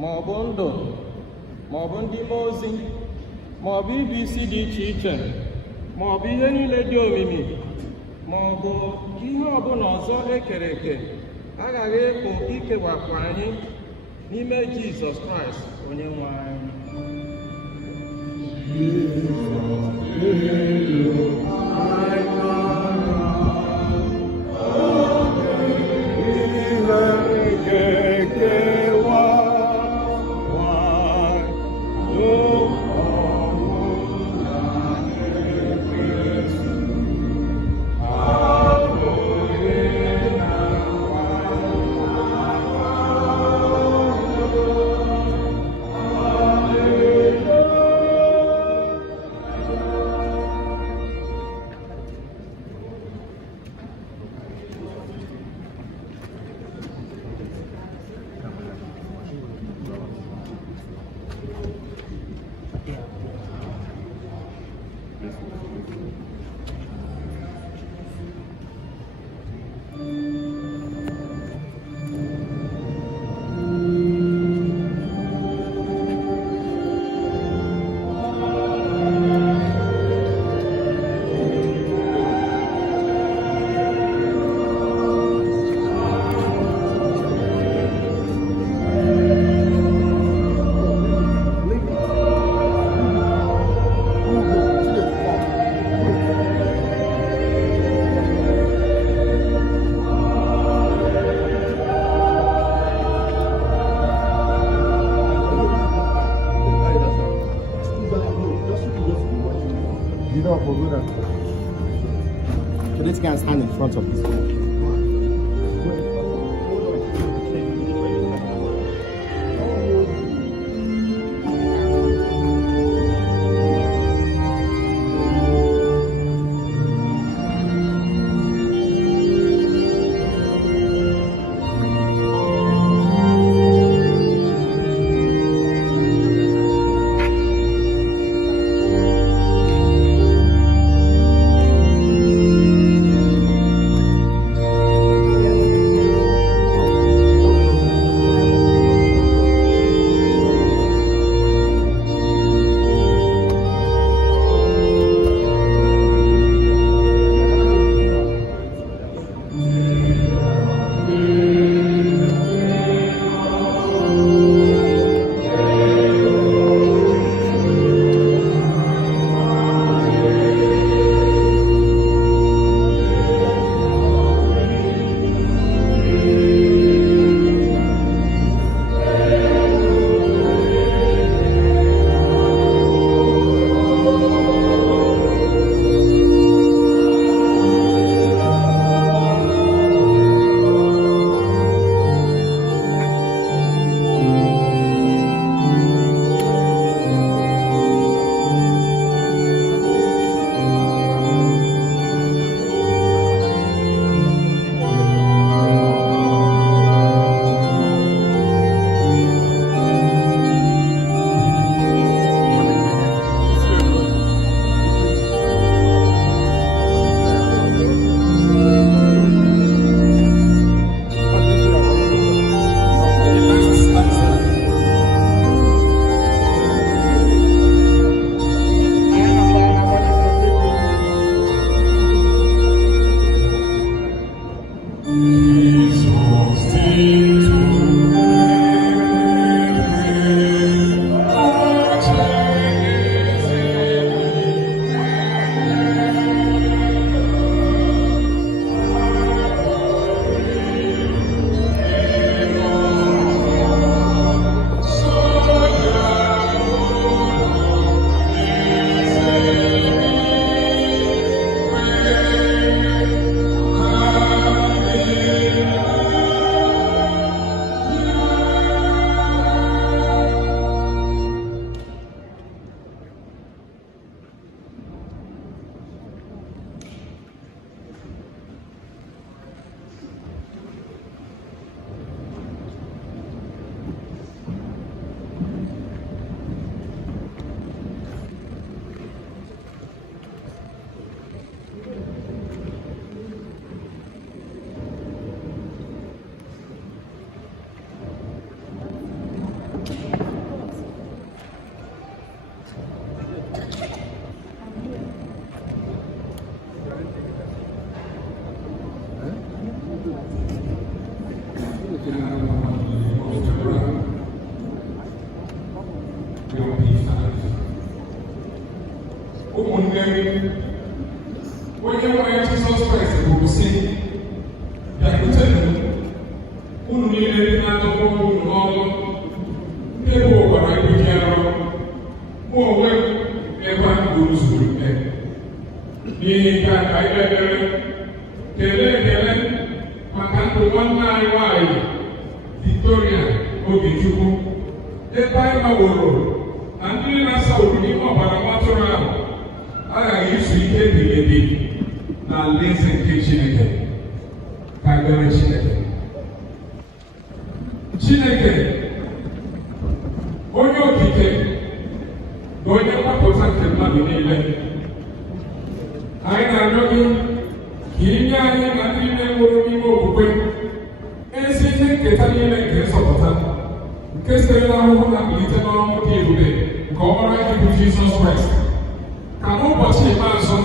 ma ọ bụ ndụ, ma ọ bụ ndị mmụọ ozi, ma ọ bụ ịbụ isi dị iche iche, ma ọ bụ ihe niile dị omimi, ma ọ bụ ihe ọbụla ọzọ ekere eke aghaghị ịpụ ikewapụ anyị n'ime Jizọs Kraịst onye nwe anyị. So this guy stand in front of this one. ụmụnne m onye nwere Jizọs Kraịst bụ sị bịakwutenụ unu niile dị na-adọgbu unu n'ọrụ ndị bụ ọbara ebuji arụ mụ onwe m ebe a gburu zuru ike n'ihi nke a ka anyị kpebere kelee maka ndụ nwanne anyị nwanyị Victoria Ogechukwu ebe anyị gbaworo na ndị na-asa oru n'ime ọbara nwatụrụ ahụ aghaghị izu ike ebighị ebi na alaeze nke Chineke. Ka ekpere Chineke onye okike na onye mgbapụta nke mmadụ niile, anyị na-arịọ gị ka inye anyị na ndị niile nwụrụ n'ime okwukwe ezi ihe nketa niile nke nsọpụta nke sitere n'ahụhụ na mbilite n'ọnwụ dị ebube nke ọbara anyị bụ Jizọs Kraịst, ka n'ụbọchị ikpeazụ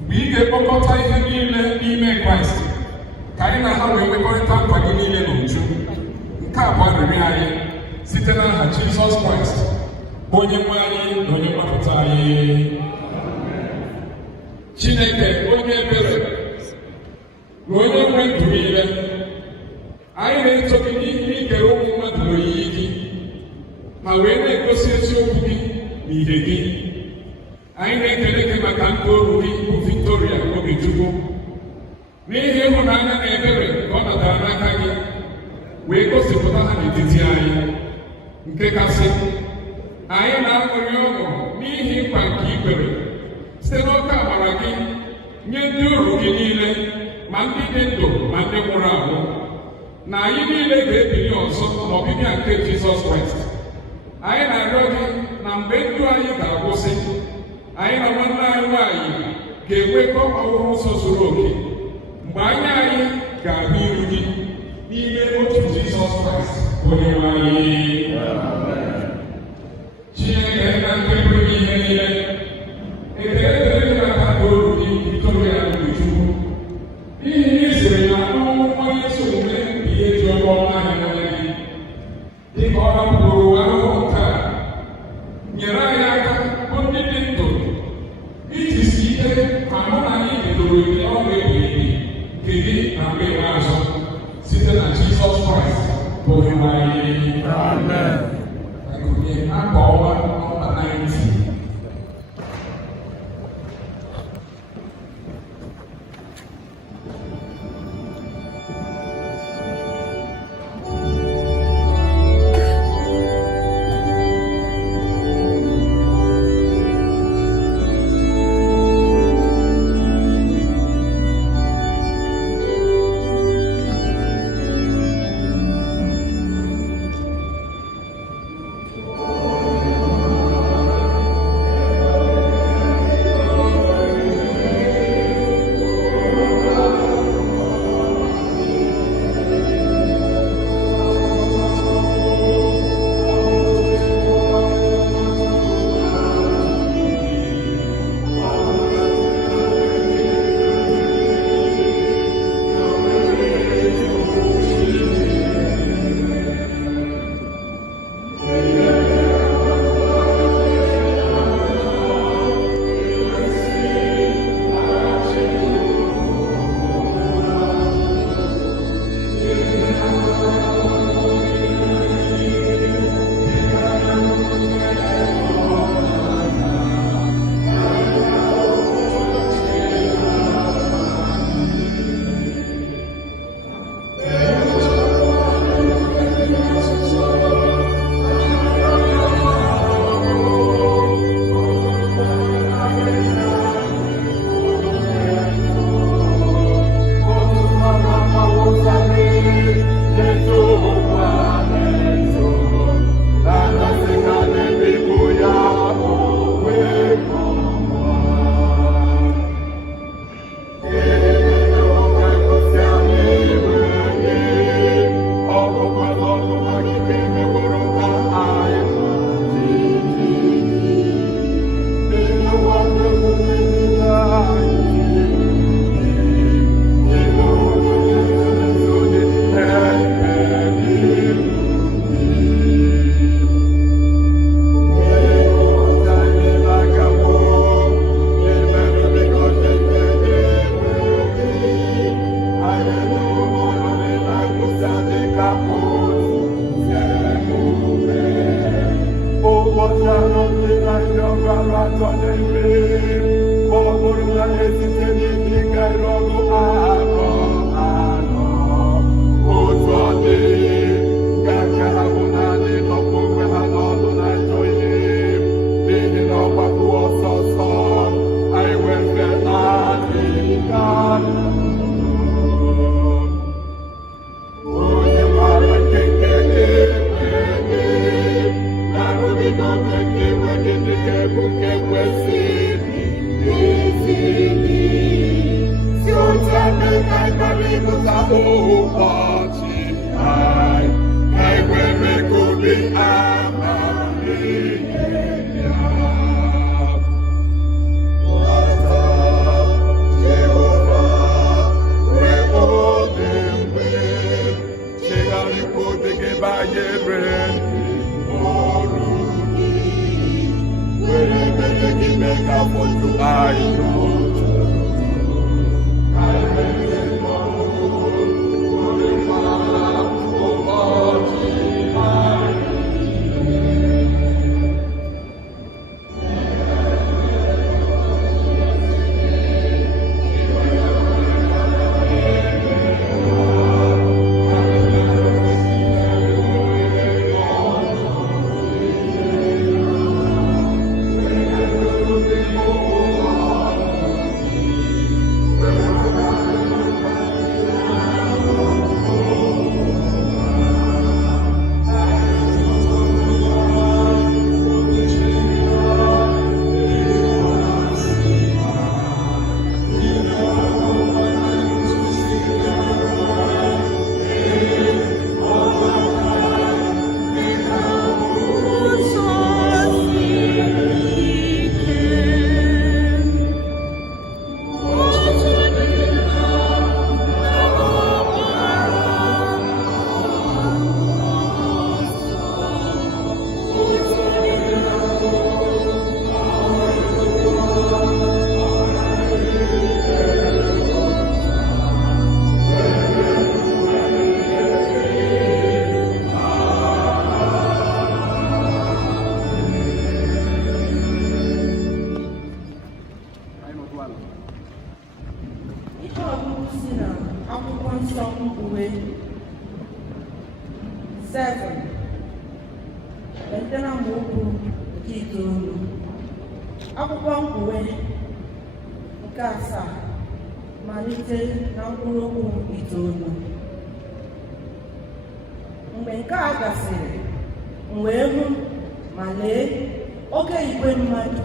mgbe ị ga-ekpokọta ihe niile n'ime Kraịst ka anyị na ha wee nwekọrịta nkwa gị niile n'uju. Nke a bụ arịrịọ anyị site n'aha Jizọs Kraịst onye nwe anyị na onye mgbapụta anyị. Chineke onye ebere na onye nwe ndụ niile, anyị na-eto gị n'ihe ikere ụmụ mmadụ n'oyiyi gị ma wee na-egosi eziokwu gị na ihe gị. Anyị na-ekele gị maka ndị oru gị bụ Victoria Ogechukwu n'ihi ịhụnanya na ebere ka ọ natara n'aka gị wee gosipụta ha n'etiti anyị. Nke kasị, anyị na-aṅụrị ọṅụ n'ihi nkwa nke ikwere site n'oke amara gị nye ndị oru gị niile, ma ndị dị ndụ ma ndị nwụrụ anwụ, na anyị niile ga-ebili ọzọ n'ọbịbịa nke Jizọs Kraịst. Anyị na-arịọ gị na mgbe ndụ anyị ga-agwụsị, anyị na nwanne anyị nwanyị ga-enwekọ ọhụrụ nsọ zuru oke mgbe anya anyị ga-ahụ iru gị n'ime otu Jizọs Kraịst onye nwe anyị. Chineke na nke pụrụ ihe niile, ekele dịrị gị maka ndị oru gị Victoria Ogechukwu n'ihi na ị sịrị na ọnwụ onye ezi omume bụ ihe dị ọnụ ahịa onye gị, dịka ọ hapụrụ ahụhụ nke a nyere anyị aka bụ ndị dị ndụ iji si ike ma hụ na anyị bidoro ike ọrụ ebighị nke gị na mgbe ikpeazụ site na Jizọs Kraịst bụ onye nwe anyị. Amen. Abụ ọma nọmba 90. Akwụkwọ Mkpughe nke 7 malite na mkpụrụ okwu 9. Mgbe nke a gasịrị, m wee hụ ma lee oke igwe mmadụ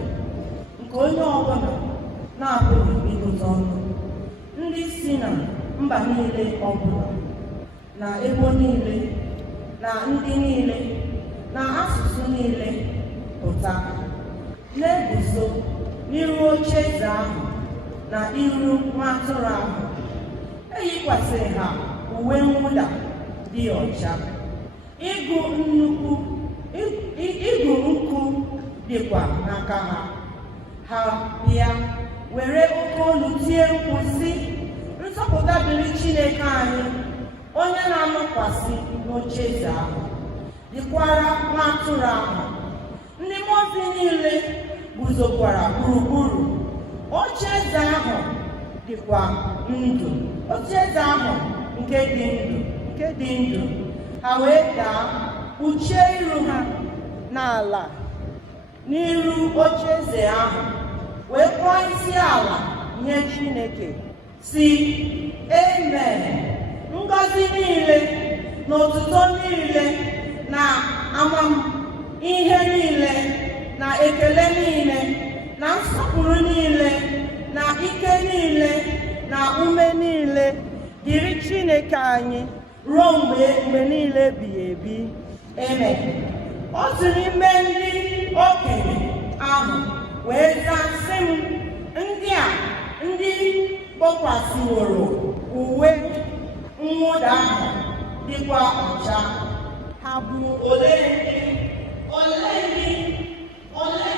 nke onye ọbụla na-apụghị ịgụta ọnụ, ndị si na mba niile ọbụla na ebo niile na ndị niile na asụsụ niile pụta na-eguzo n'iru ocheeze ahụ na iru nwa atụrụ ahụ. Eyikwasịrị ha uwe mwụda dị ọcha, ịgụ nkụ dịkwa n'aka ha. Ha bịa were oke olu tie mkpu sị, nsọpụta dịrị Chineke anyị, onye na-anọkwasị n'ocheeze ahụ, dịkwara nwa atụrụ ahụ. Ndị mmụọ ozi niile guzokwara gburugburu ocheeze ahụ dịkwa ndụ, ocheeze ahụ nke dị ndụ. Ha wee daa kpuchie iru ha n'ala n'iru ocheeze ahụ, wee kpọọ isi ala nye Chineke, sị, Amen. Ngọzi niile na otuto niile na amamihe niile na ekele niile na nsọpụrụ niile na ike niile na ume niile dịrị Chineke anyị ruo mgbe niile ebighị ebi. Amen. Otu n'ime ndị okenye ahụ wee zaa sị m, ndị kpọkwasịworo uwe mwụda ahụ dịkwa ọcha, ha bụ ole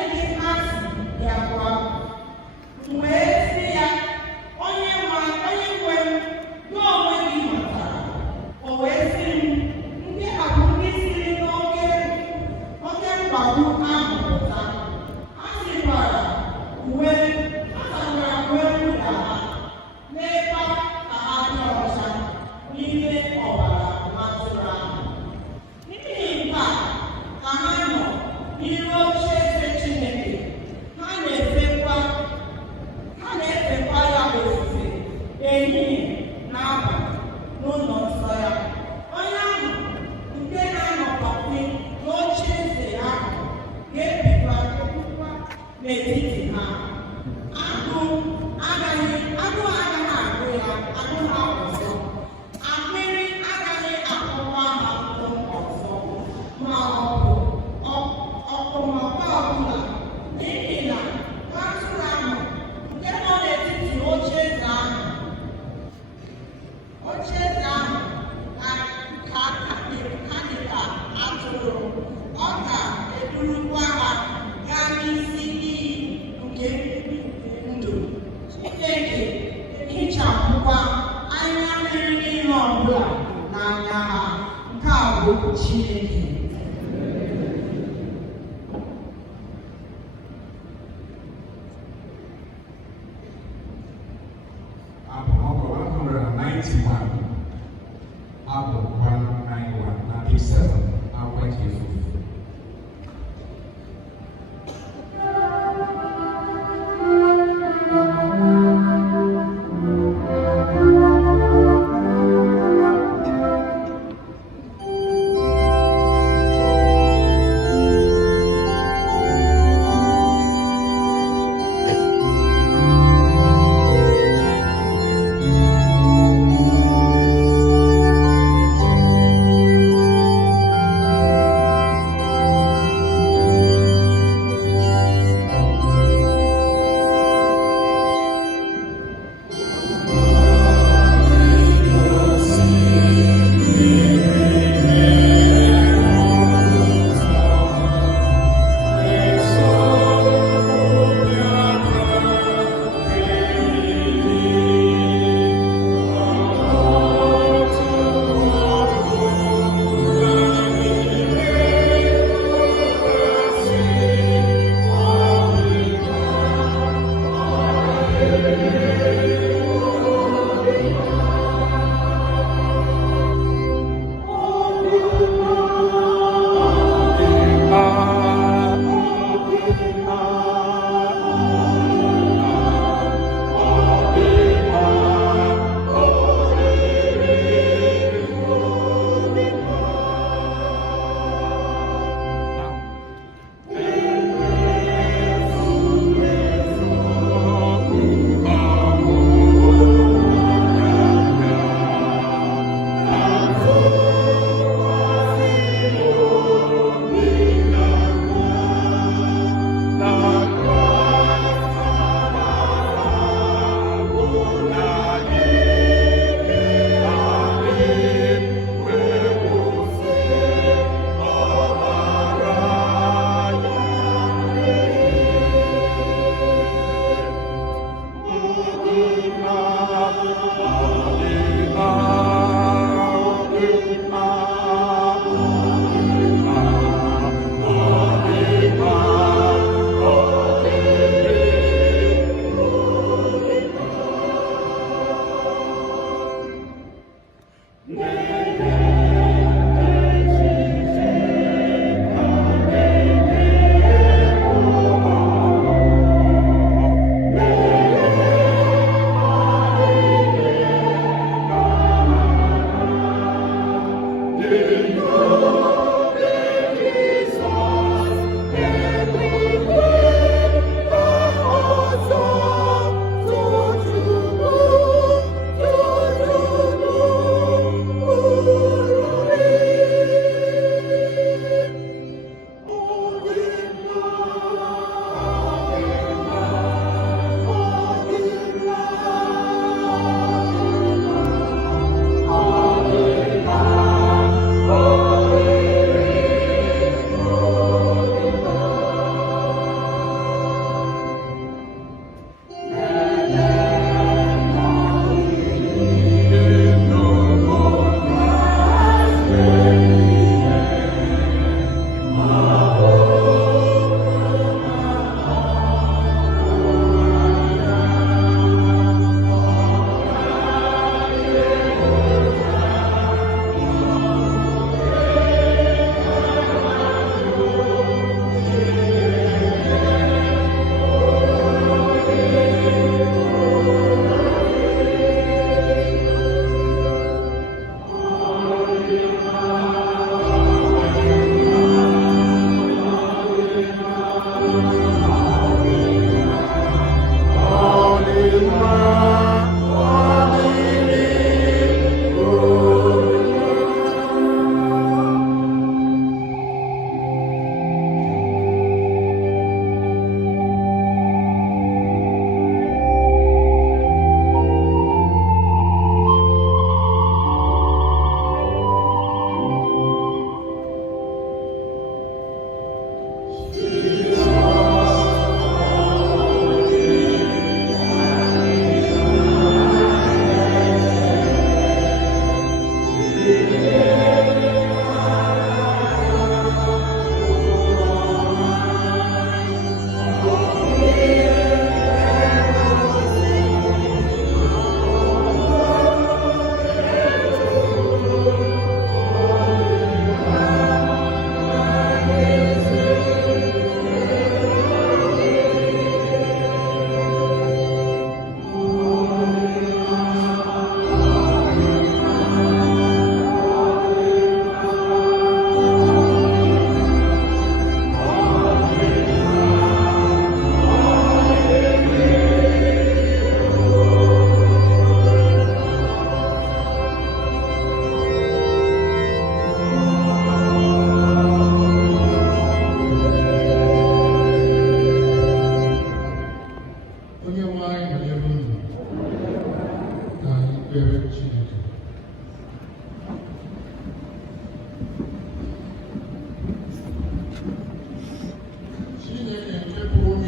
ndị ha si bịakwa? M wee sị ya, onye nwe m, gị onwe gị matara. O wee sị m, ndị a bụ ndị siri n'oke mkpagbu ahụ pụta. Ha si n'etiti ha. Agụ agaghị agụ ya, agụ ha ọzọ. Akpịrị agaghị akpọkwa ha ọzọ, ma ọ bụ ọkpọmọkpọ ọbụla, n'ihi na atụrụ ahụ nke nọ n'etiti ocheeze ahụ ka dị ka atụrụ. Ọ ga-edurukwa ha gaa n'isi iyi nke ndụ. Chineke hichapụkwa anya mmiri ihe ọbụla n'anya ha. Nke a bụ okwu Chineke. Abụ 191, Abụ 191, na page 7, Abụ Jesu.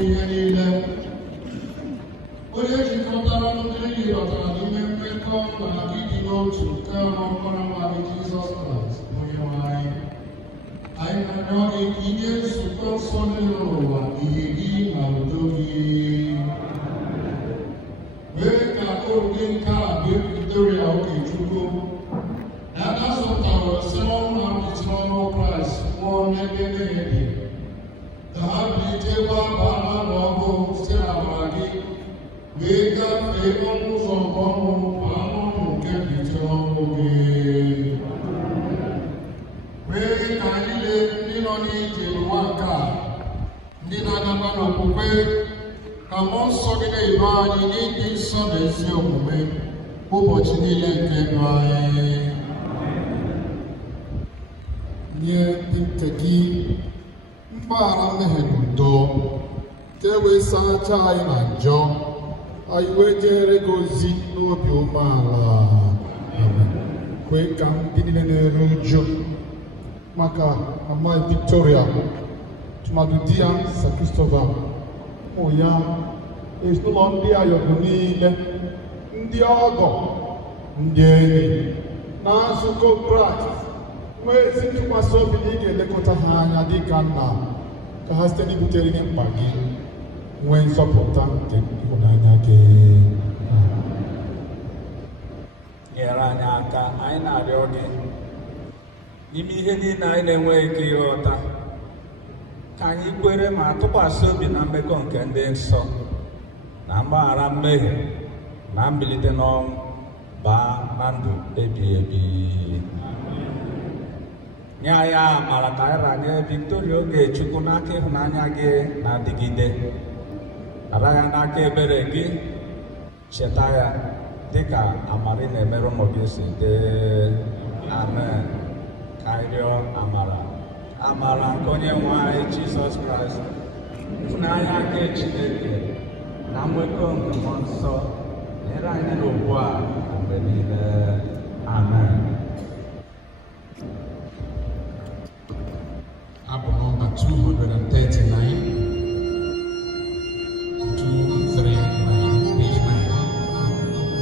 ihe niile. Onye jikọtara ndị enyi batara n'ime mmekọ na ịdị n'otu nke ọkpara mmadụ Jizọs Kraịst Onyenwe anyị. Anyị na-arịọ gị ka inye nzukọ nsọ niile n'ụwa ihe gị na udo gị. Mee ka oru gị nke a bụ Victoria Okechukwu na azụtara ise ọnwụ ha bitere ọnụ Kraịst nwụọ n'ebe mmehie dị. Ka ha bilitekwa baa n'ọgụ site n'amara gị wee gafee ọnụ ụzọ nke ọnwụ baa n'ọṅụ nke mbilite n'ọnwụ gị. Mee ka anyị lee ndị nọ n'ije n'ụwa nke a, ndị na-adaba n'okwukwe, ka mmụọ nsọ gị na-edu anyị n'ịdị nsọ na ezi omume ụbọchị niile nke ndụ anyị. Nye ndị nke gị mgbaghara mmehie na udo, ka e wee sachaa anyị na njọ, anyị wee jere gị ozi n'obi umeala. Kwee ka ndị niile na-eru uju maka Mama Victoria, tụmadụ di ya Sir Christopher, ụmụ ya, ezinụlọ ndị ayọgụ niile, ndị ọgọ, ndị enyi na nzukọ Kraịst nwee ezi ntụkwasị obi na ị ga-elekọta ha anya dị ka nna, ka ha site n'ibutere gị mkpa gị nwee nzọpụta nke ịhụnanya gị. Nyere anyị aka, anyị na-arịọ gị n'ime ihe niile anyị na-enweghị ike ịghọta, ka anyị kwere ma tụkwasị obi na mmekọ nke ndị nsọ na mgbaghara mmehie na mbilite n'ọnwụ baa na ndụ ebighị ebi. Nye anyị amara ka anyị ranye Victoria Okechukwu n'aka ịhụnanya gị na-adịgide, nara ya n'aka ebere gị, cheta ya dịka amara ị na-emere ụmụ gị si dị. Amen. Ka anyị rịọ amara nke onye nwe anyị Jizọs Kraịst, ịhụnanya nke Chineke na nwekọ nke mmụọ nsọ nyere anyị n'ugbu a mgbe niile. Amen. Abụ nọmba 239, 239, page 9.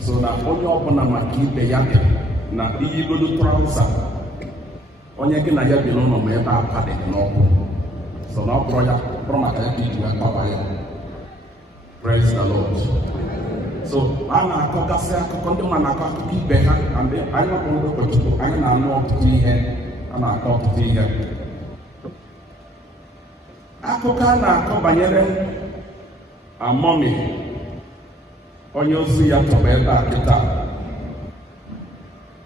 So na onye ọbụla maka ibe ya na iyi bulu trauza onye gị na ya bi n'ụlọ ma ebe akwa dị n'ọkụ so na ọ bụrụ ya bụrụ maka ya ka iji wee kpaba ya. Praise the Lord. So a na-akọgasị akụkọ ndị mmadụ na-akọ akụkọ ibe ha na ndị anyị ọbụ ndị ụkọchukwu anyị na-anụ ọtụtụ ihe a na-akọ ọtụtụ ihe. Akụkọ a na-akọ banyere Amọmi onye ozi ya tọba ebe a kịta.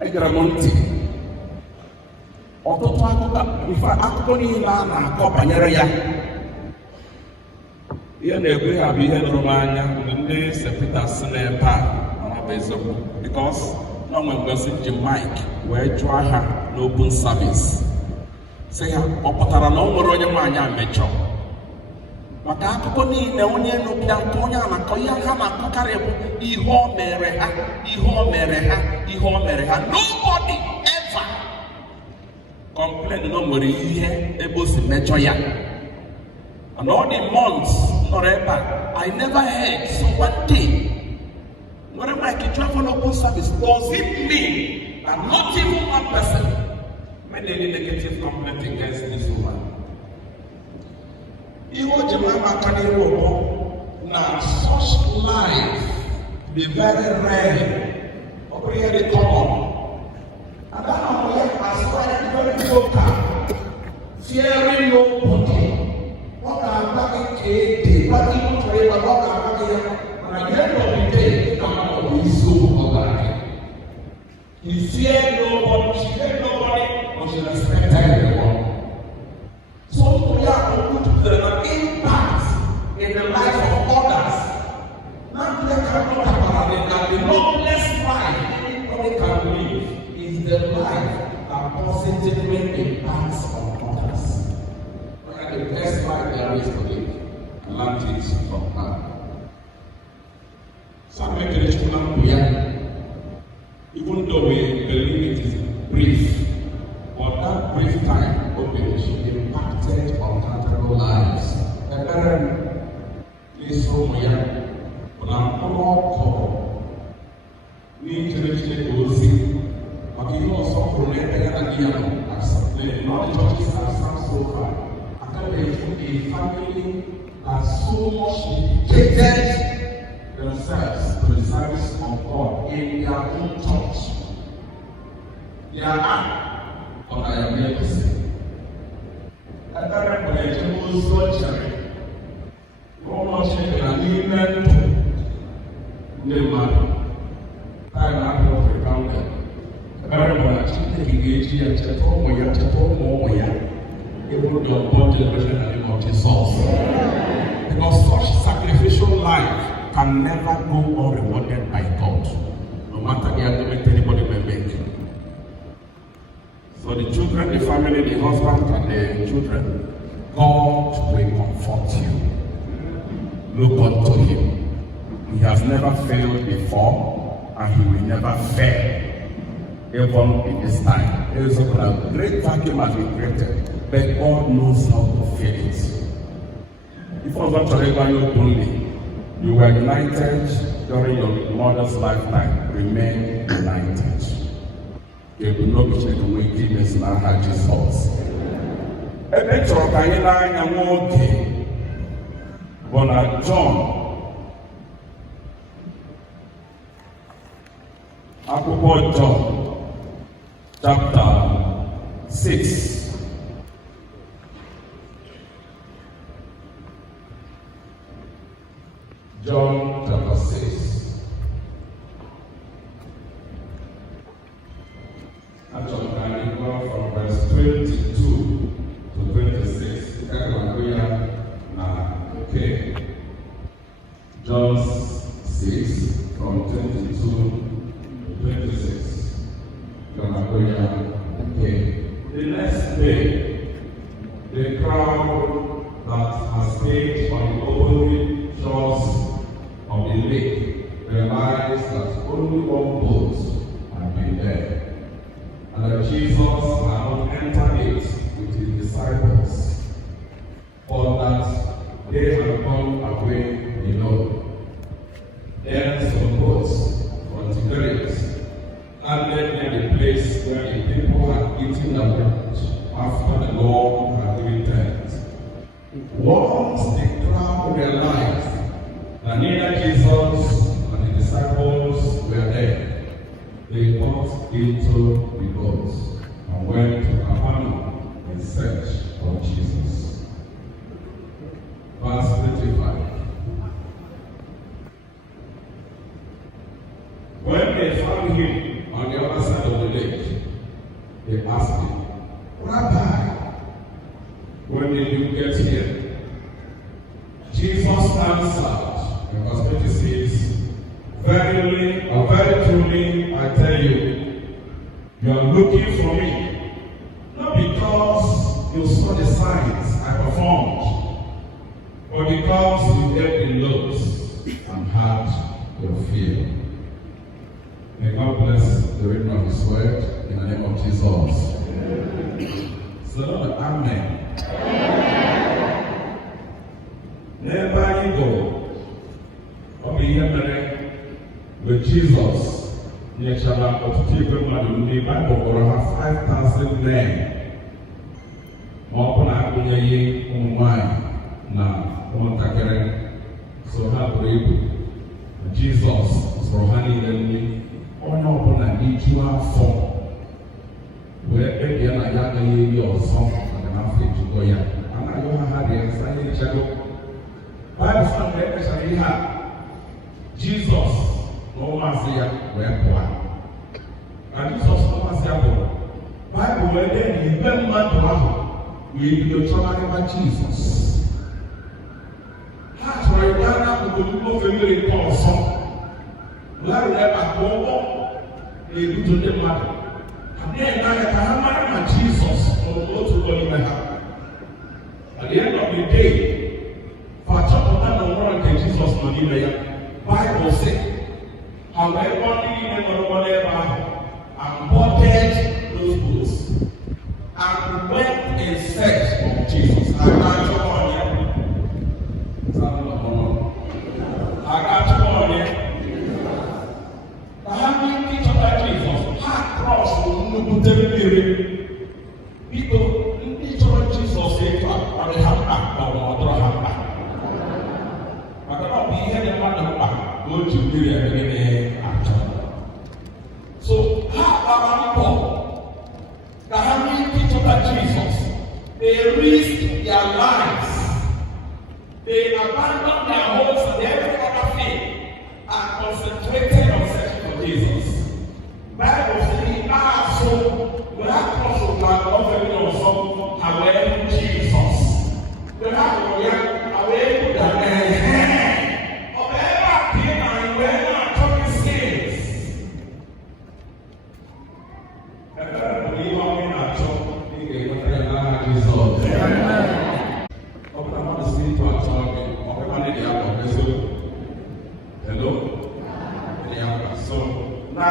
Egere m ntị ọtụtụ akụkọ niile a na-akọ banyere ya. Ihe na-ekwe ha bụ ihe doro m anya mgbe ndị sepita si n'ebe a ọ bụ eziokwu because na onwe mgbe ji mic wee jụọ ha n'open service sị ha ọ pụtara na o nwere onye nwaanyị a mechọ maka akụkọ niile onye nụbịa nke onye a na-akọ ihe ha na-akọkarị bụ ihe o mere ha ihe o mere ha ihe o mere ha. Nobody ever complain na o nwere ihe ebe o si mechọ ya. And all the months I never heard. So one day, when I travel open service, does it mean that not even one person made any negative complaint against this woman? Iwo Jemama Kaniro, now such life be very rare, or really common. And that has very local, fearing nobody. What I'm talking to, what you pray, but what I'm but at the end of the day, he cannot be so organized. He feared nobody, she feared nobody, but she respected everyone. So we are able to the impact in the life of others. Not the noblest life anybody can live is the life that positively impacts on others. And the best life there is to live. And learn things from her. Some make it even though we believe it is brief, but that brief time impacted on multiple lives. And then this room here, but I'm all need to go see. But you also connect the not the churches have some so far. I can be a family that so much dedicated themselves to the service of God in their own church. They are up, but I am here to say. And that I'm going to do surgery. No more children are needed to the matter. Time after the counter. Everyone actually engaged in even the born generation and the multi-source. Because such sacrificial life can never go unrewarded by God, no matter the argument anybody may make. So the children, the family, the husband, and the children, God will comfort you. Look unto Him. He has never failed before, and He will never fail, even in this time. There is a great vacuum has been created, but God knows how to fill it. If I was not only, you were united during your mother's lifetime, remain united. You will not be able to make it now have Jesus. A picture of Diana and Moki, but John, Akwụkwọ John, chapter 6. John chapter 6. Actually, can you go from verse 22 to 26? Okay. John 6 from 22 to 26. Okay. The next day, the crowd that has stayed on the open shores of the lake realized that only one boat had been there, and that Jesus had not entered it with his disciples, but that they had gone away below. Then some boats from Tiberias landed near the place where the people had eaten the bread after the Lord had returned. Once the crowd realized that neither Jesus and the disciples were there, they got into the boats and went to Capernaum in search of Jesus. Verse 25. When they found him on the other side of the lake, they asked him, Rabbi, when did you get here? Jesus answered, in verse 26, verily, or very truly, I tell you, you are looking for me, not because you saw the signs I performed, but because you ate the loaves and had your fear. May God bless the reading of His word in the name of Jesus. So, Amen. Never you go. With Jesus, Nyechara Otukibe Maduni, Bible or 5,000 men. Mopona Kunyaye, Umwai, na Umakakere, so have brave. Jesus, Rohani, onye ọbụla n'ijuwa afọ wee kpebie na ya agaghị eri ọzọ maka na afọ ejugo ya anaghị ha ha dị nsa ihe nchedo Baịbụl sọ mgbe ekpechara ihe a Jizọs na ụmụazị ya wee pụọ. Na Jizọs na ụmụazị ya pụrụ, Baịbụl wee dee na igwe mmadụ ahụ wee bido chọgharịba Jizọs. Ha chọrọ ịga n'akụkụ ofe mmiri nke ọzọ, larụrụ ebe a ka ụgbọ na-ebutu ndị mmadụ. Ha na-eme anya ka ha mara ma Jizọs nọrọ n'otu ụlọ ime ha. At the end of the day, achọpụta na nwere nke Jizọs nọ n'ime ya. Baịbụl sị, ha wee kpọọ ndị niile nọrọ n'ebe ahụ and boarded those boats and went in search of Jesus. Aga-achọkwa onye. Aga-achọkwa onye. Ka ha nwee ike ịchọta Jizọs, ha krọsụ nnukwute mmiri. Biko, ndị chọrọ Jizọs ịtụ ọ dị ha mkpa ma ọ dọrọ ha mkpa. Maka na ọ bụ ihe dị mmadụ mkpa ka o ji mmiri eme achọ. So ha gbara mbọ ka ha nwee ike ịchọta Jizọs. They risked their lives. They abandoned their homes and every other thing and concentrated on searching for Jesus. Bible says, so we have crossed the land of the Lord, away Jesus. We have to get away to the man. Of ever came and went and took his skins. And then we are in our church, we get what they are Jesus. Open up the spiritual talk, open up the other vessel. Hello? Yeah, so now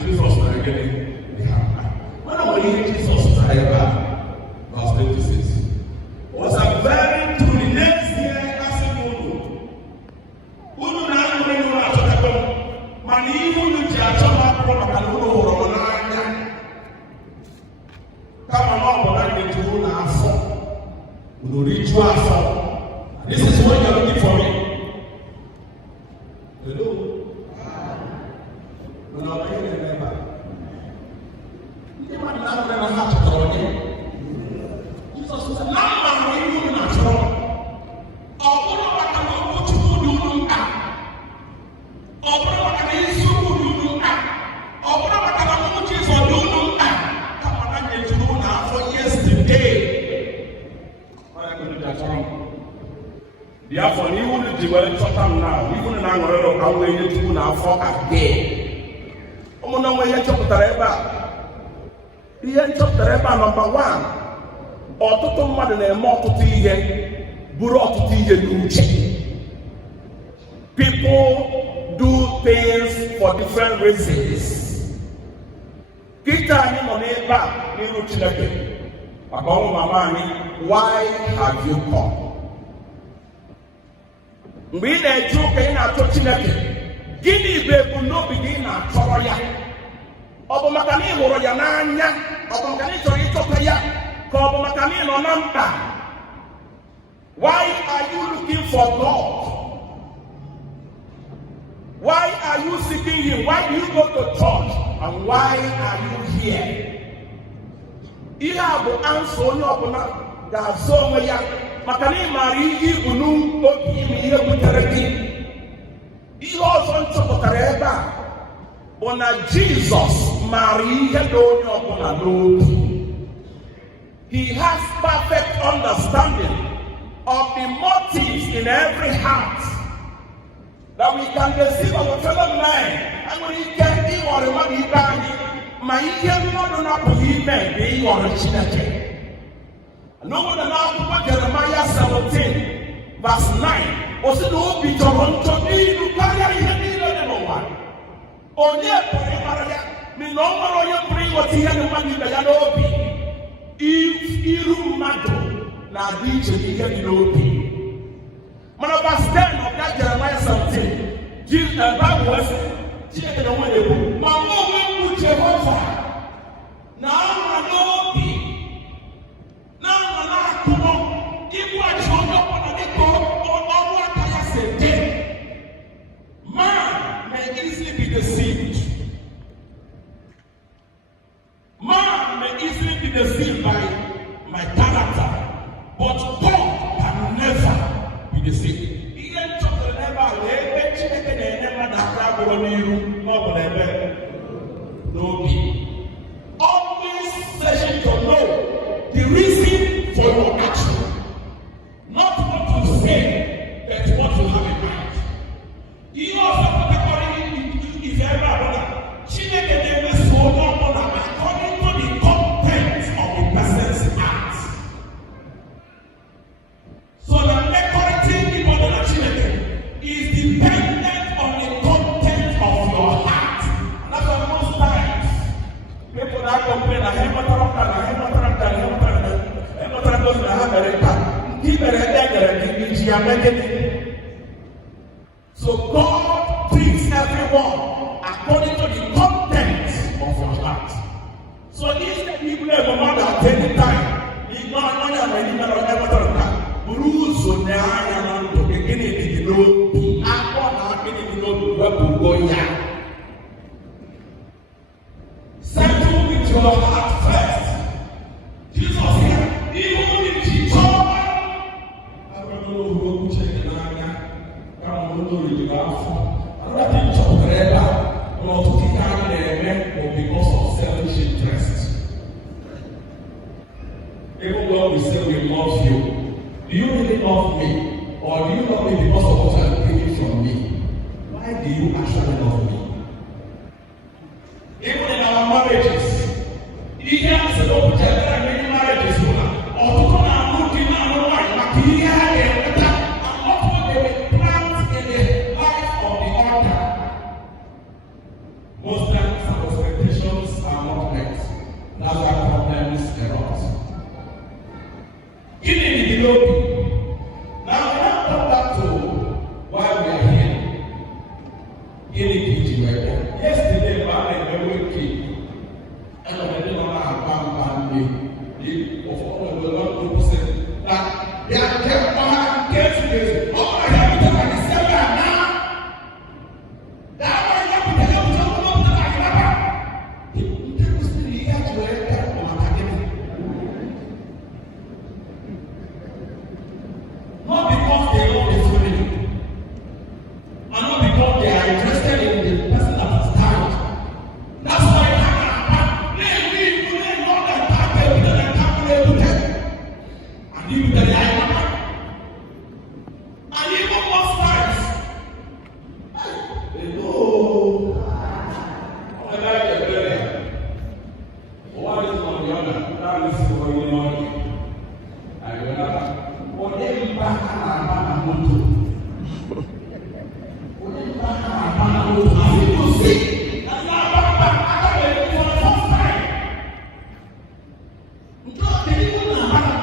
Jesus is getting the hammer. When I hear Jesus say that, verse 26, was a very truly next year as a woman. Who do not know you are to come? Many who you judge on from a Kaluno or Nanya. Come along, but I need to rule our soul. We will reach our soul. This is what you are looking for me. Hello? When I hear the neighbor, Jesus said, "Lama you na choro. Obodo waka na ochuku dunu a. Obodo waka na Yesu dunu a. Obodo waka na mu Jesus dunu a. Kama na nye churu na for yesterday." Why go to that choro? Therefore, you will do well sometime now. You will not go to our way to na for again. Omo na we ya choputara ebe a. Ihe nchọpụtara ebe a nọmba 1, ọtụtụ mmadụ na-eme ọtụtụ ihe bụrụ ọtụtụ ihe n'uche. People do things for different reasons. Kịta anyị nọ n'ebe a n'iru Chineke maka ọnwụ mama anyị, why have you come? Mgbe ị na-eje ụka ị na-achọ Chineke, gịnị bụ ebumnobi gị ị na-achọrọ ya? Ọ bụ maka na ị hụrụ ya n'anya, ọ bụ maka na ị chọrọ ịchọta ya, ka ọ bụ maka na ị nọ na mkpa? Why are you looking for God? Why are you seeking Him? Why do you go to church? And why are you here? Ihe a bụ answer onye ọbụla ga-azụ onwe ya, maka na ị maara ihe ibu n'obi ime ihe butere gị. Ihe ọzọ nchọpụtara ebe a bụ na Jizọs maara ihe dị onye ọbụla n'obi. He has perfect understanding of the motives in every heart, that we can deceive our fellow man and we can be or what he can. Ma ihe mmadụ na-apụghị ime bụ ihe ọrụ Chineke. N'obodo n'akwụkwọ Jeremiah 17 verse 9, o si na obi chọrọ njọ n'ilu karịa ihe niile dị n'ụwa. Onye pụrụ ịmara ya, ma na ọ nwere onye pụrụ ịghọta ihe dị mmadụ ibe ya n'obi. Iru mmadụ na-adị iche n'ihe dị n'obi. Mana verse 10 of that Jeremiah 17, Bible sị, Chineke na onwe na-ekwu, ma mụ onwe m bụ Jehova na-ama n'obi, na-ama n'akụkọ, ịgwachi onye ọbụla dịka ọrụ aka ya si dị. Man may easily be deceived. Man may easily be deceived by my character, but God can never be deceived. Ihe nchọpụtara n'ebe a wee ebe Chineke na-enye abụrụ n'iru n'ọbụ na ebe n'obi. Always searching to know the reason for your action, not what you say, but what you have in mind. Ihe ọzọ pụtakwara ife ebe abụla Chineke na-emeso onye ọbụla according to the content of the person's act. So the authority people na Chineke is dependent on the content of your heart. And that's why most times people that complain na goes na America. So God treats everyone according to the content of your heart. So if the people have a mother at any time, you don't know that when you are ever done that, rules on the island to begin to know the aqua and beginning to know where to go. Settle with your heart first. Jesus said, even if you talk, I don't know who will check the area. I don't know the graph. I don't think it's forever. Or to kick out the event or because of selfish interest. Even when we say we love you, do you really love me? Or do you love me because of what you are taking from me? Why do you actually love me? Even in our marriages, you can say, oh, there are many marriages. Or to come and look in our life, and what they will plant in the life of the altar. Most times our expectations are not met. That's why problems erupt. Giving the below. Now we have come back to why we are here. Giving the yesterday, I had a very key. And I didn't know how to of all the Lord people said that they are kept on get this. Oh, I have to tell you now. That I have to tell you not because they love the family, and not because they are interested in the person that is tired. That's why and even most times, they know. Oh, I like the prayer. What is on the other? That is for you know. I remember. When they back and moto. When they back and moto, I will see. And now back. I can't wait for the first time. Because they didn't know how to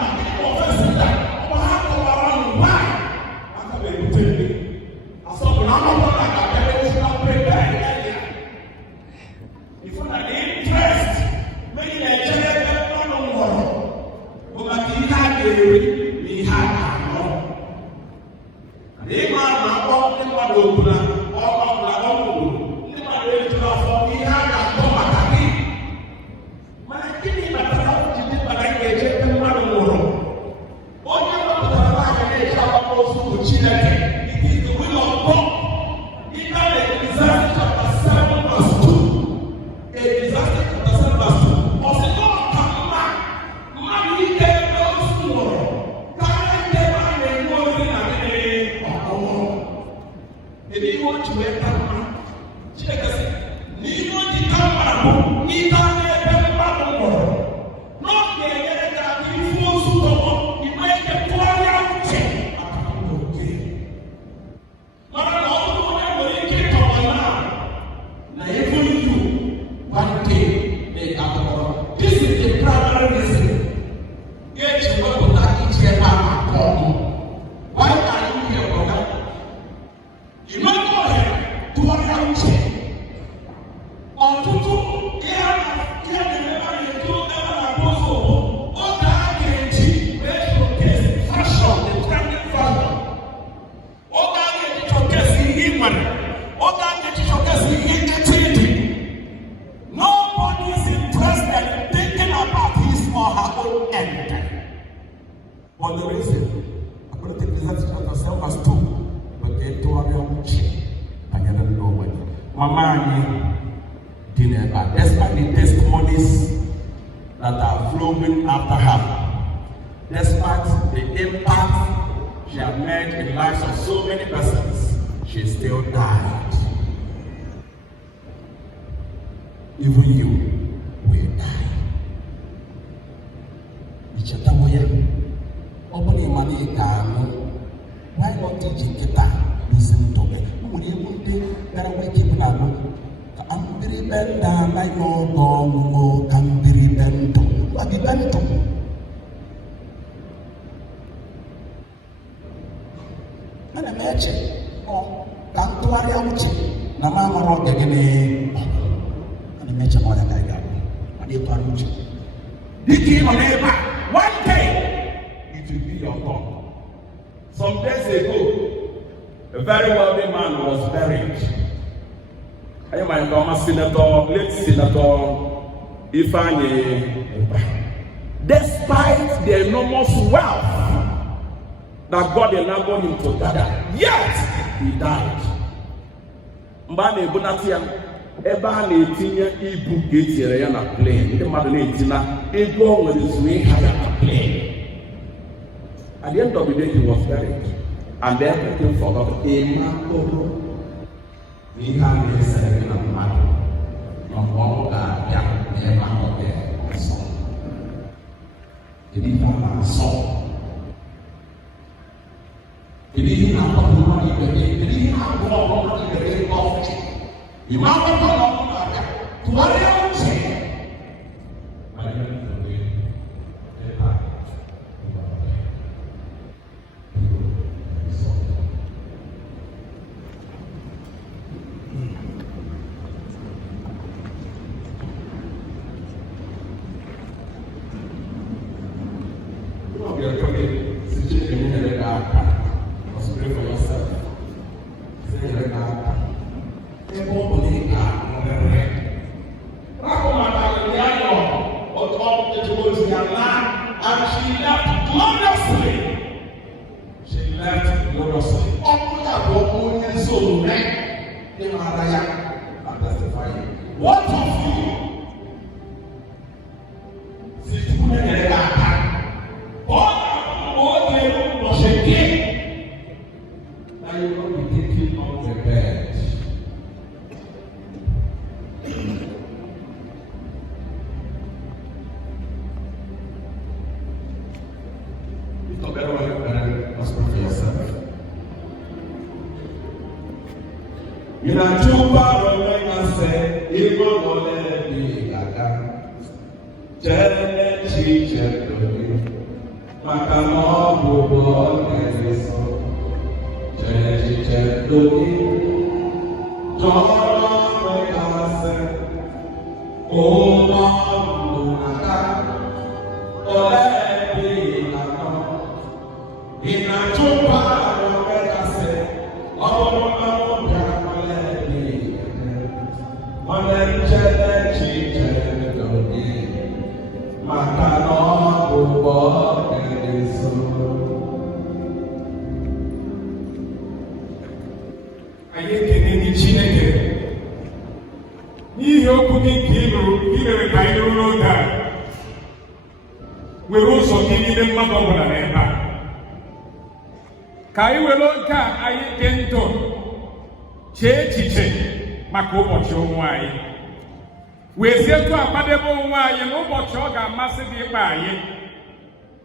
For the reason, according to Ecclesiastes chapter 7 verse 2, but they told them, Mama Dineba, despite the testimonies that are flowing after her, despite the impact she has made in the lives of so many persons, she still died. Even you will die. Ichatamoya, opening money can why not teaching guitar? Listen to me. When you put it, that way keep it out. I'm very bent down like no gong, I'm very bent on. What did I do? And imagine, oh, come to Ariamuchi. Namama wrote again. And imagine what I got. What do you call it? Dicky, my neighbor, one day it will be your turn. Some days ago, a very wealthy man was buried. I am my former senator, late Senator Ifeanyi. Despite the enormous wealth that God enabled him to gather, yet he died. Mbane Bonatian, eba na-etinye ibu ga-etinyere ya na plane. Ndị mmadụ na-etina ego nwere zuwe higher na plane. At the end of the day, he was buried, and everything forgot. What of you?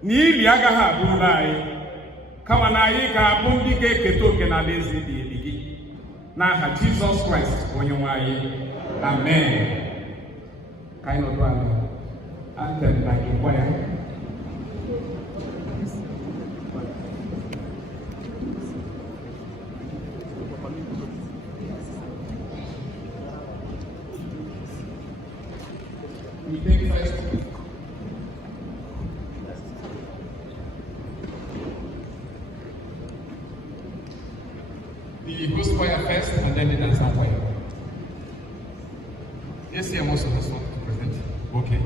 N'ili agaghị abụrụla anyị kama na anyị ga-abụ ndị ga-eketa oke na alaeze dị ebighị n'aha Jizọs Kraịst onye nwe anyị. Amen. Ka anyị nọdụ ala antem na gịkwa ya. We take first the host choir first, and then the dancer choir. Yes, I am also the song to present. Okay.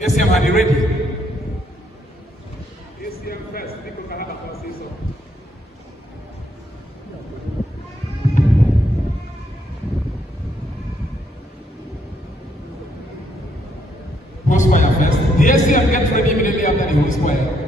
Yes, I am ready. Yes, I am first. People can have a say so. Host choir first. The ACM get ready immediately after the host choir.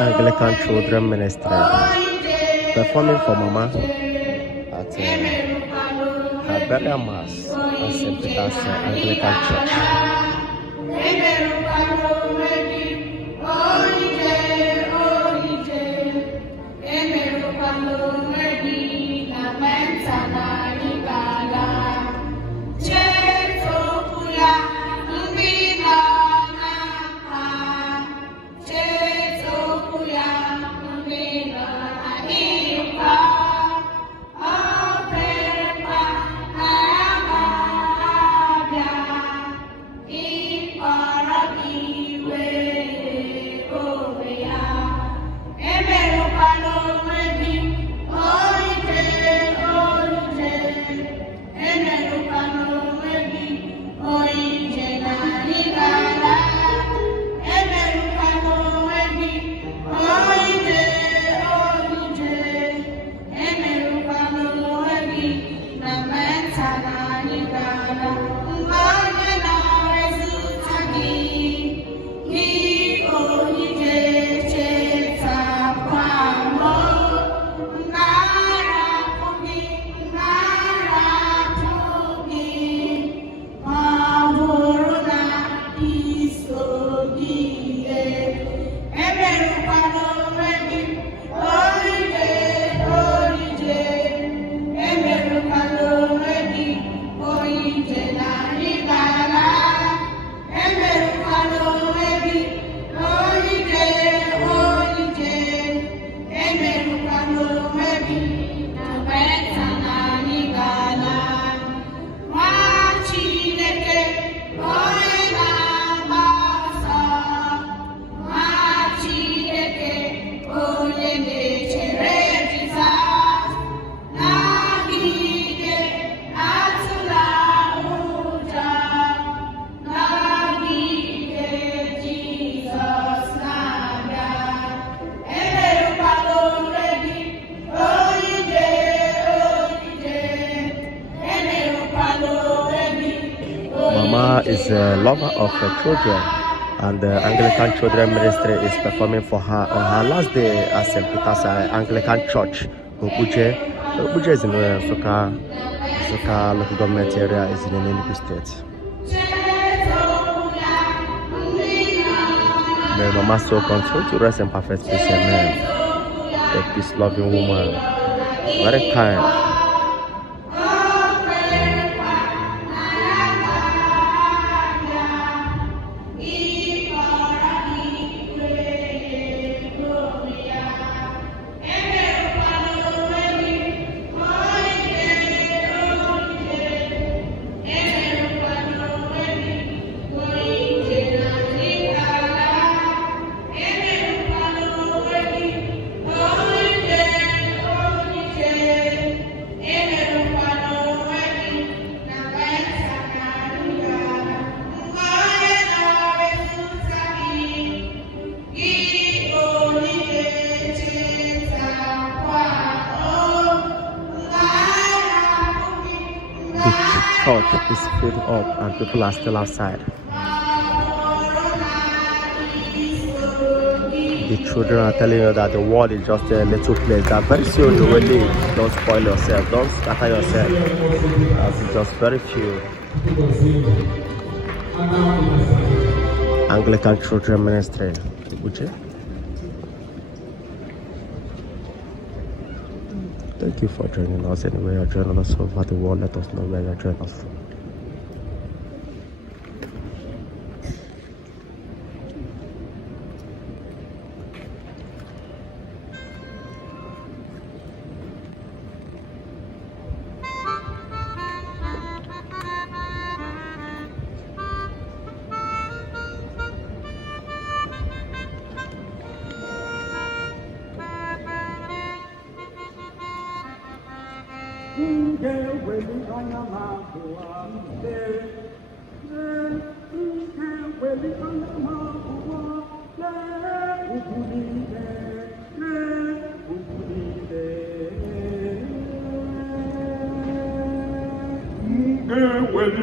Anglican Children Ministry, performing for Mama at her burial mass at St. Peter's Anglican Church. Mama is a lover of children, and the Anglican Children Ministry is performing for her on her last day at St. Peter's Anglican Church, Obuje. Obuje is in Nsukka local government area, is in Enugu State. May Mama so continue to rest in perfect peace, amen. A peace-loving woman, very kind. The church is filled up and people are still outside. The children are telling you that the world is just a little place, that very soon you will leave. Don't spoil yourself, don't scatter yourself, as it's just very few. Anglican Children Ministry, Obuje. Thank you for joining us. Anywhere you're joining us over the world, let us know where you're joining us from. Weli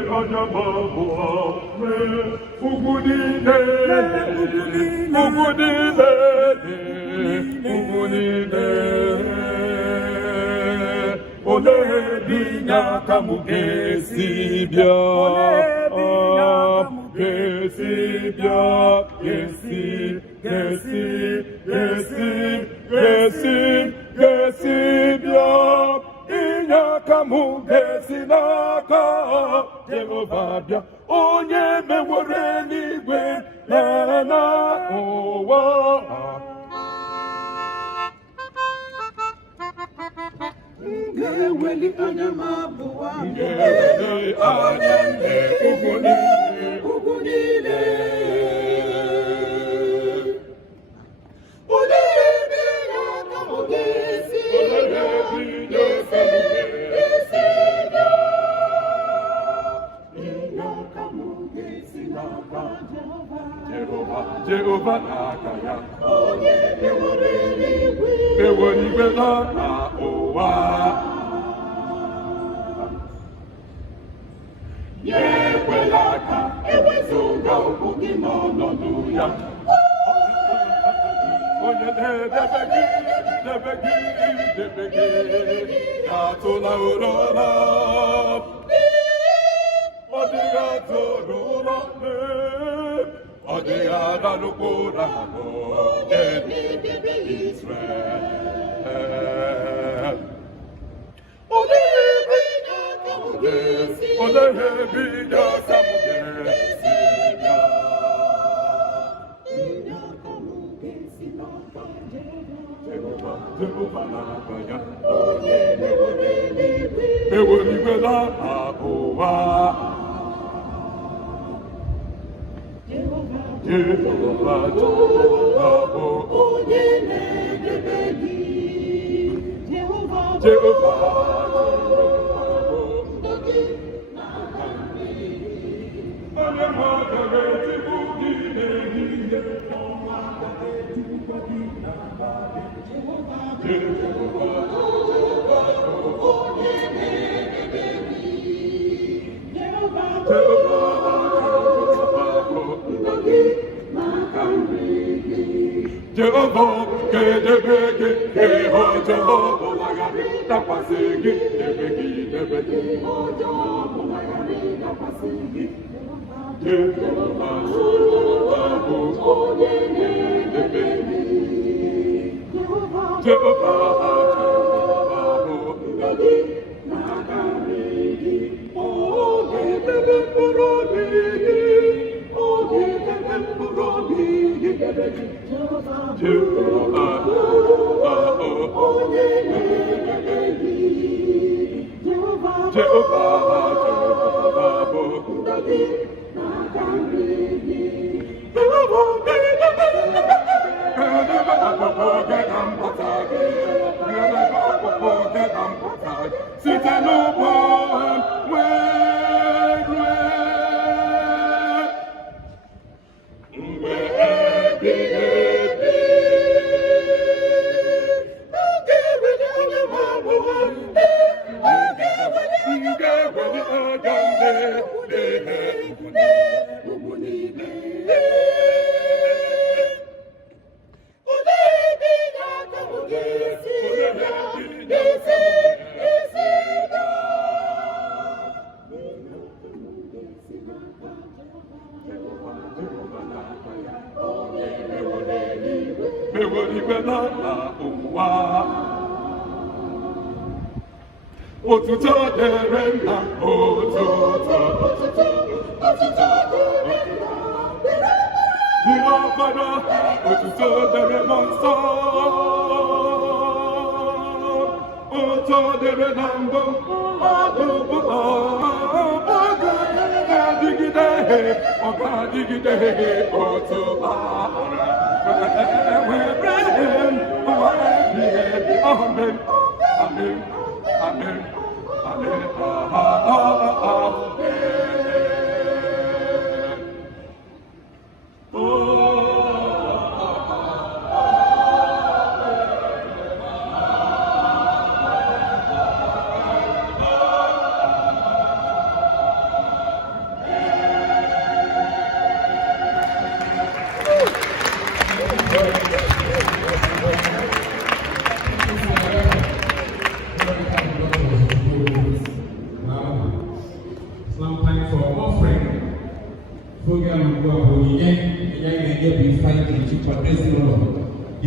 ịkwado ezinụlọ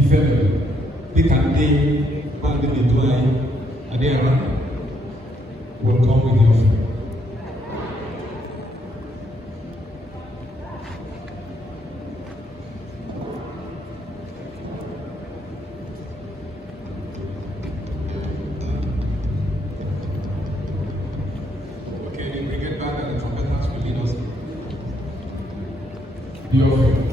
ife dịka ndị bandị na-edu anyị adịghị ara will come with the offering. The offering.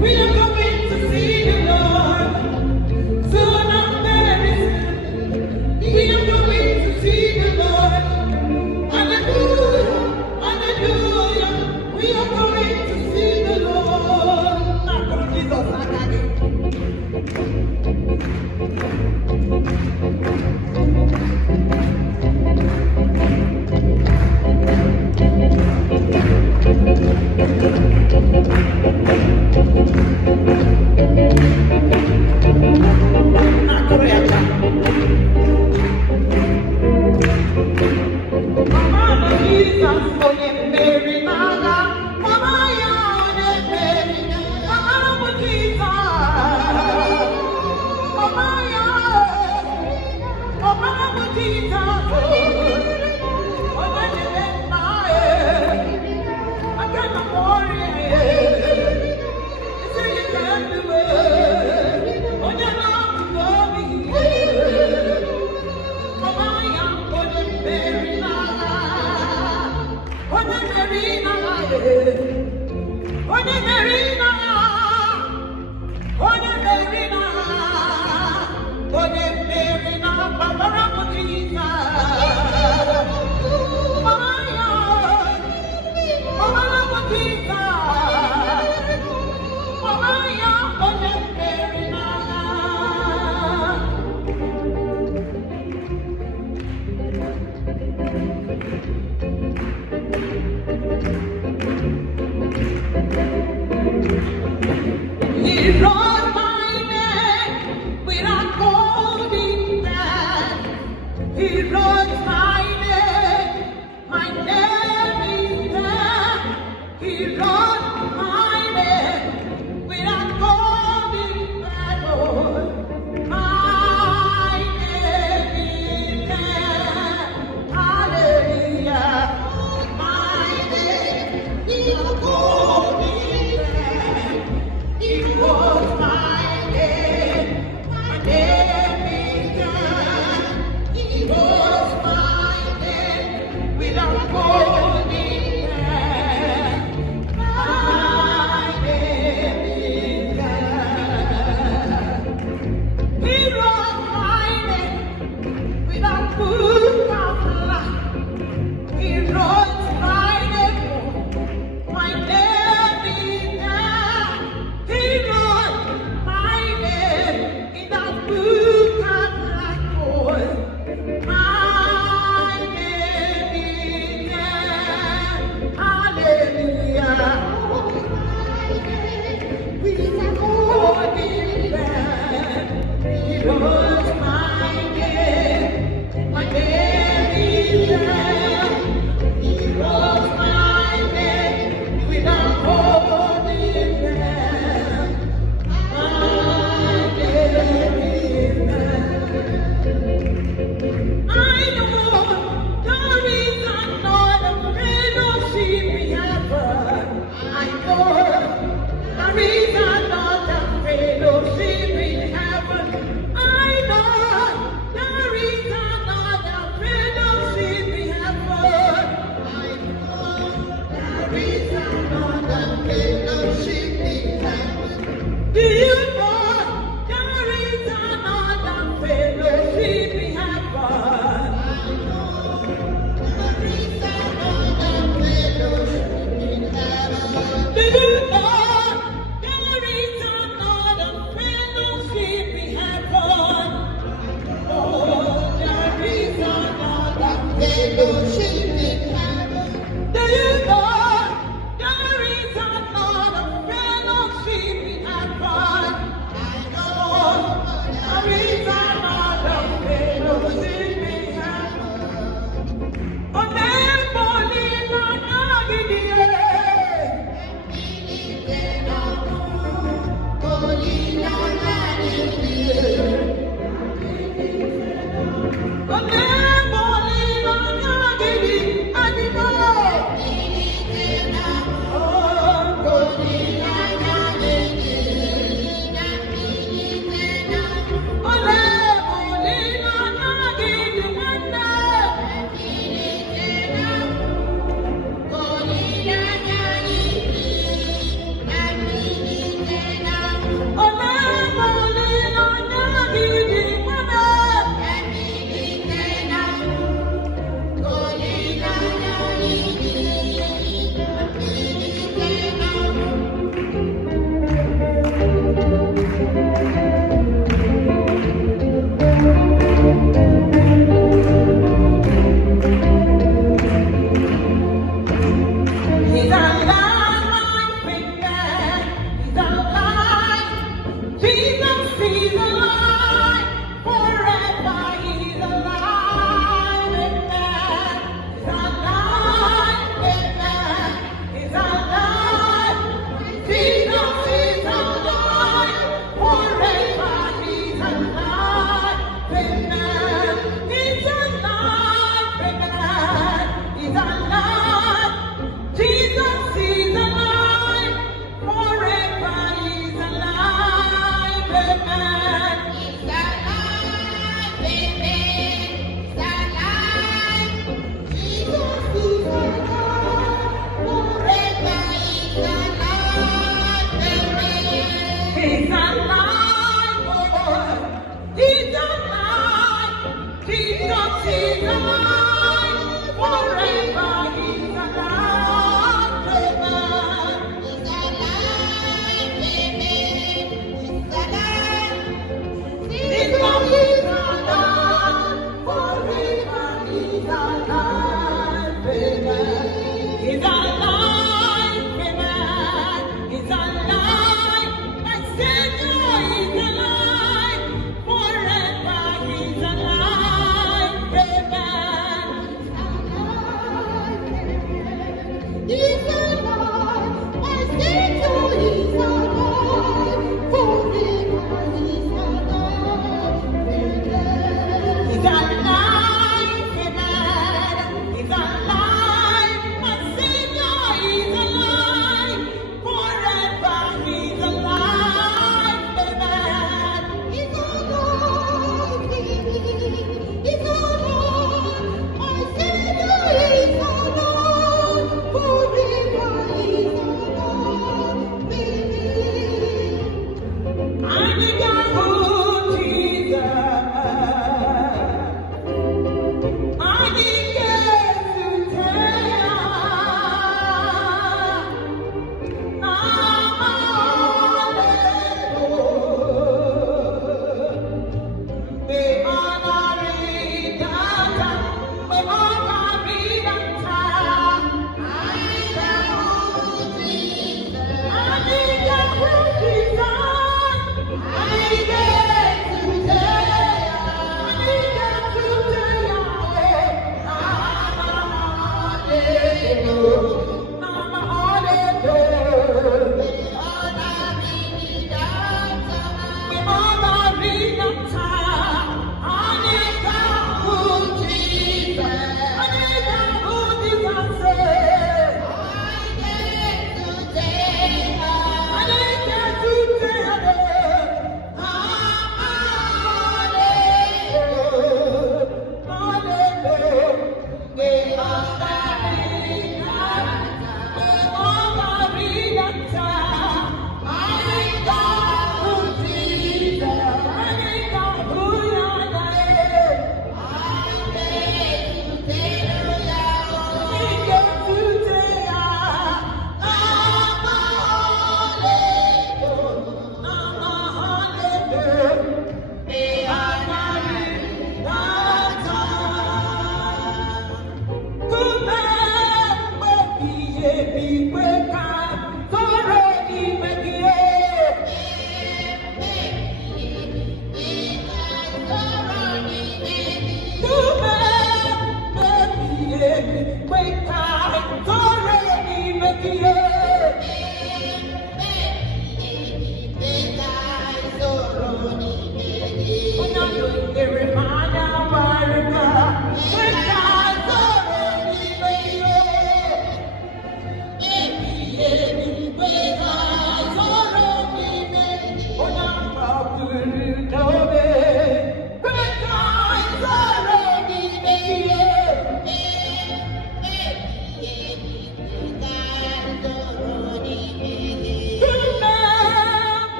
We are Do you know there is another fellowship in heaven? Do you know there is another fellowship in heaven? Oh, there is another fellowship in heaven. Do you know there is another fellowship in heaven?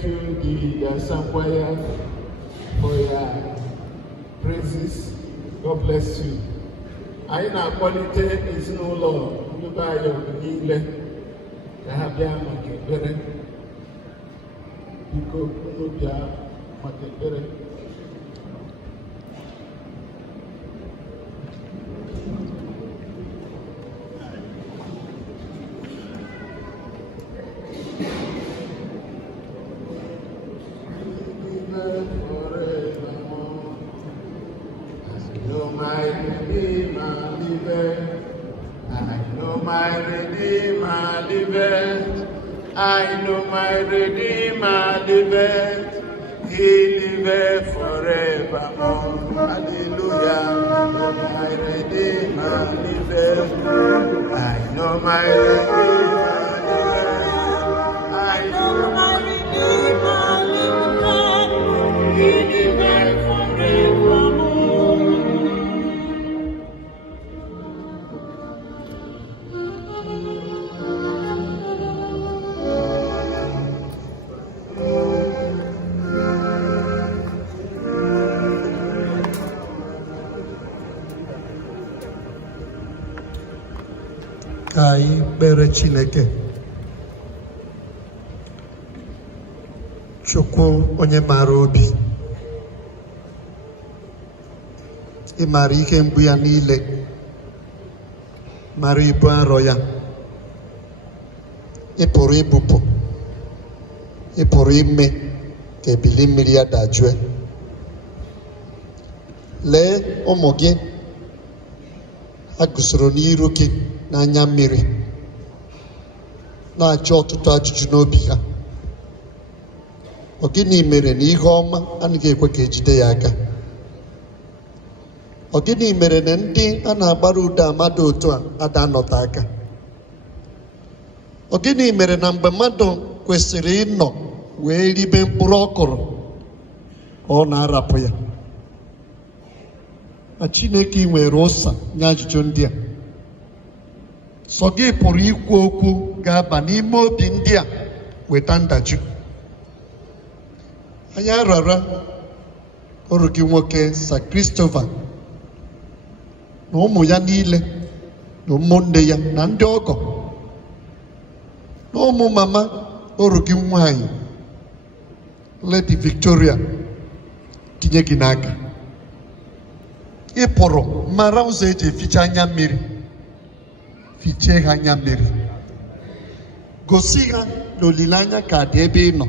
thank you, the Assam Choir, for your praises. God bless you. Anyị na-akwalite ezinụlọ ndị be anyị niile ka ha bịa maka ekpere. Biko unu bịa maka ekpere. My Redeemer liveth. I know my Redeemer liveth. I know my Redeemer liveth. He liveth forevermore. Hallelujah. My Redeemer liveth. I know my Redeemer liveth. I know my Redeemer liveth. He liveth forevermore. Ka anyị kpere Chineke. Chukwu onye maara obi, ị maara ihe mgbu ya niile, mara ibu arọ ya. Ị pụrụ ibupụ, ị pụrụ ime ka ebili mmiri ya dajụọ. Lee ụmụ gị ha gusoro n'iru gị n'anya mmiri, na-ajụ ọtụtụ ajụjụ n'obi ha. Ọ gịnị mere na ihe ọma anaghị ekwe ka ejide ya aka? Ọ gịnị mere na ndị a na-agbara udo amado otu a ada anọte aka? Ọ gịnị mere na mgbe mmadụ kwesịrị ịnọ wee ribe mkpụrụ ọ kụrụ ka ọ na-arapụ ya? Na Chineke nwere ụsa nye ajụjụ ndị a. Sọ gị pụrụ ikwu okwu ga-aba n'ime obi ndị a weta ndajụ. Anyị arara ọrụ gị nwoke Sir Christopher na ụmụ ya niile na ụmụnne ya na ndị ọgọ na ụmụ mama ọrụ gị nwanyị Lady Victoria tinye gị n'aka. Ị pụrụ mara ụzọ eji eficha anya mmiri, fichie ha anya mmiri. Gosi ha na olileanya ka dị ebe ị nọ.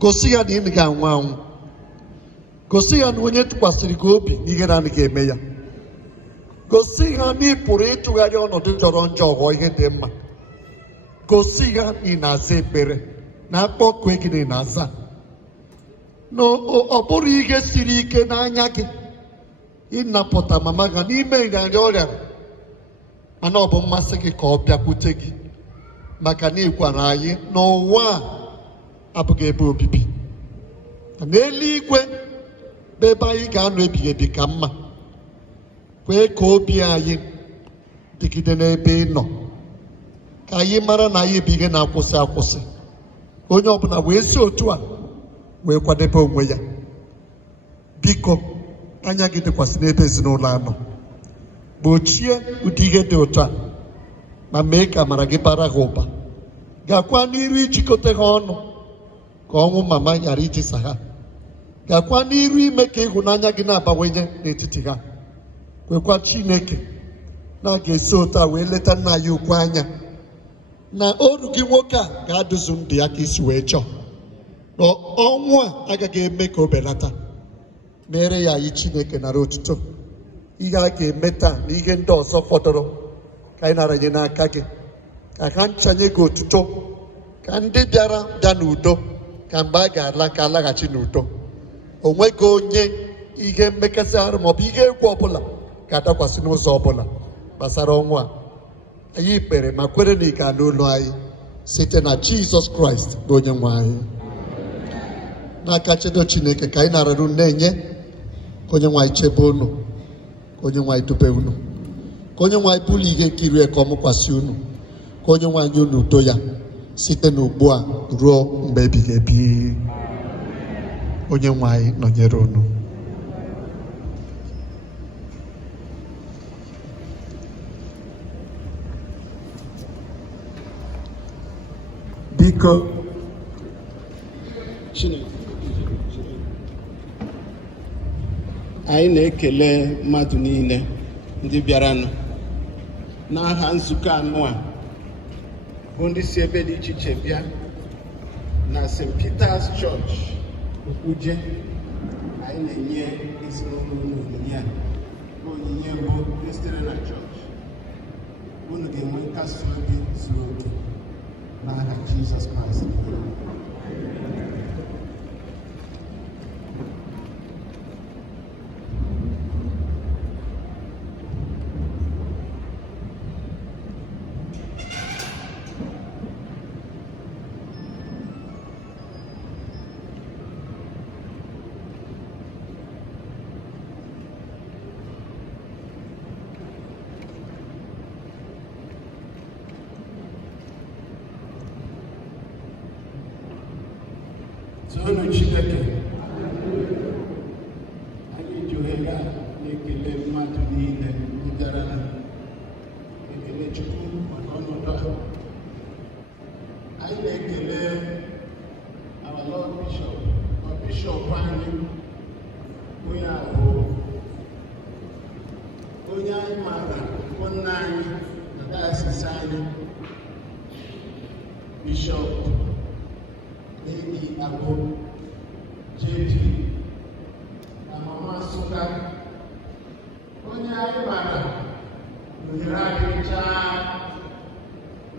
Gosi ha na ị ga-anwụ anwụ. Gosi ha na onye tụkwasịrị gị obi na ihe na-anaghị eme ya. Gosi ha na ị pụrụ ịtụgharị ọnọdụ jọrọ njọ ghọọ ihe dị mma. Gosi ha na ị na-aza ekpere, na akpọku gị na ị na-aza. Na ọ bụrụ ihe siri ike n'anya gị ịnapụta mama ha n'ime nrịanrịa ọrịa, mana ọ bụ mmasị gị ka ọ bịakwute gị, maka na ị gwara anyị na ụwa a abụghị ebe obibi, n'eluigwe bụ ebe anyị ga-anọ ebighị ebi ka mma. Kwee ka obi anyị dịgide n'ebe ị nọ, ka anyị mara na anyị bụ ihe na-akwụsị akwụsị. Onye ọbụla wee si otu a wee kwadebe onwe ya. Biko anya gị dịkwasị n'ebe ezinụlọ anọ. Gbochie ụdị ihe dị otu a, ma mee ka amara gị bara ha ụba. Gakwa n'iru ijikọta ha ọnụ ka ọnwụ mama ghara ijisa ha. Gakwa n'iru ime ka ịhụnanya gị na-abawanye n'etiti ha. Kwekwa Chineke na a ga-esi otu a wee leta nna ya ukwu anya, na oru gị nwoke a ga-adụzu ndụ ya ka isi wee chọọ. Na ọnwụ a agaghị eme ka o belata. Mere ya anyị Chineke nara otuto. Ihe a ga-eme taa na ihe ndị ọzọ fọdụrụ ka anyị nara nye n'aka gị, ka ha nchanye gị otuto, ka ndị bịara bịa n'udo, ka mgbe a ga-ala ka alaghachi n'udo. O nweghị onye ihe mmekasị arụ maọbụ ihe egwu ọbụla ga-adakwasị n'ụzọ ọbụla gbasara ọnwụ a. Anyị kpere ma kwere na ị ga-anụ ụlọ anyị site na Jizọs Kraịst bụ onye nwe anyị. N'aka chedo Chineke ka anyị nararụ na-enye, ka onye nwe anyị chebe unu, ka onye nwe anyị dube unu, ka onye nwe anyị bụrụ ihe nkiri ka ọ mụkwasị unu, ka onye nwe anyị unu udo ya site n'ugbu a ruo mgbe ebighị ebi. Onye nwe anyị nọnyere unu. Biko anyị na-ekele mmadụ niile ndị bịaranụ n'aha nzukọ anụ a bụ ndị si ebe dị iche iche bịa na St. Peter's Church Okpuje. Anyị na-enye ezinụlọ unu onyinye a bụ onyinye mbụ ndị sitere na chọọchị. Unu ga-enwe nkasi obi zuru oke n'aha Jizọs Kraịst. Toonu Chineke, anyị ji ohere a na-ekele mmadụ niile ndị bịara na ekele Chukwu maka ọnọdụ a. Anyị na-ekele our Lord Bishop, Bishop anyị, onye abụ onye anyị maara nwanne anyị na dayọsis anyị, Bishop Agụ JP na Mama Nsụka, onye anyị mara ohere adịchaa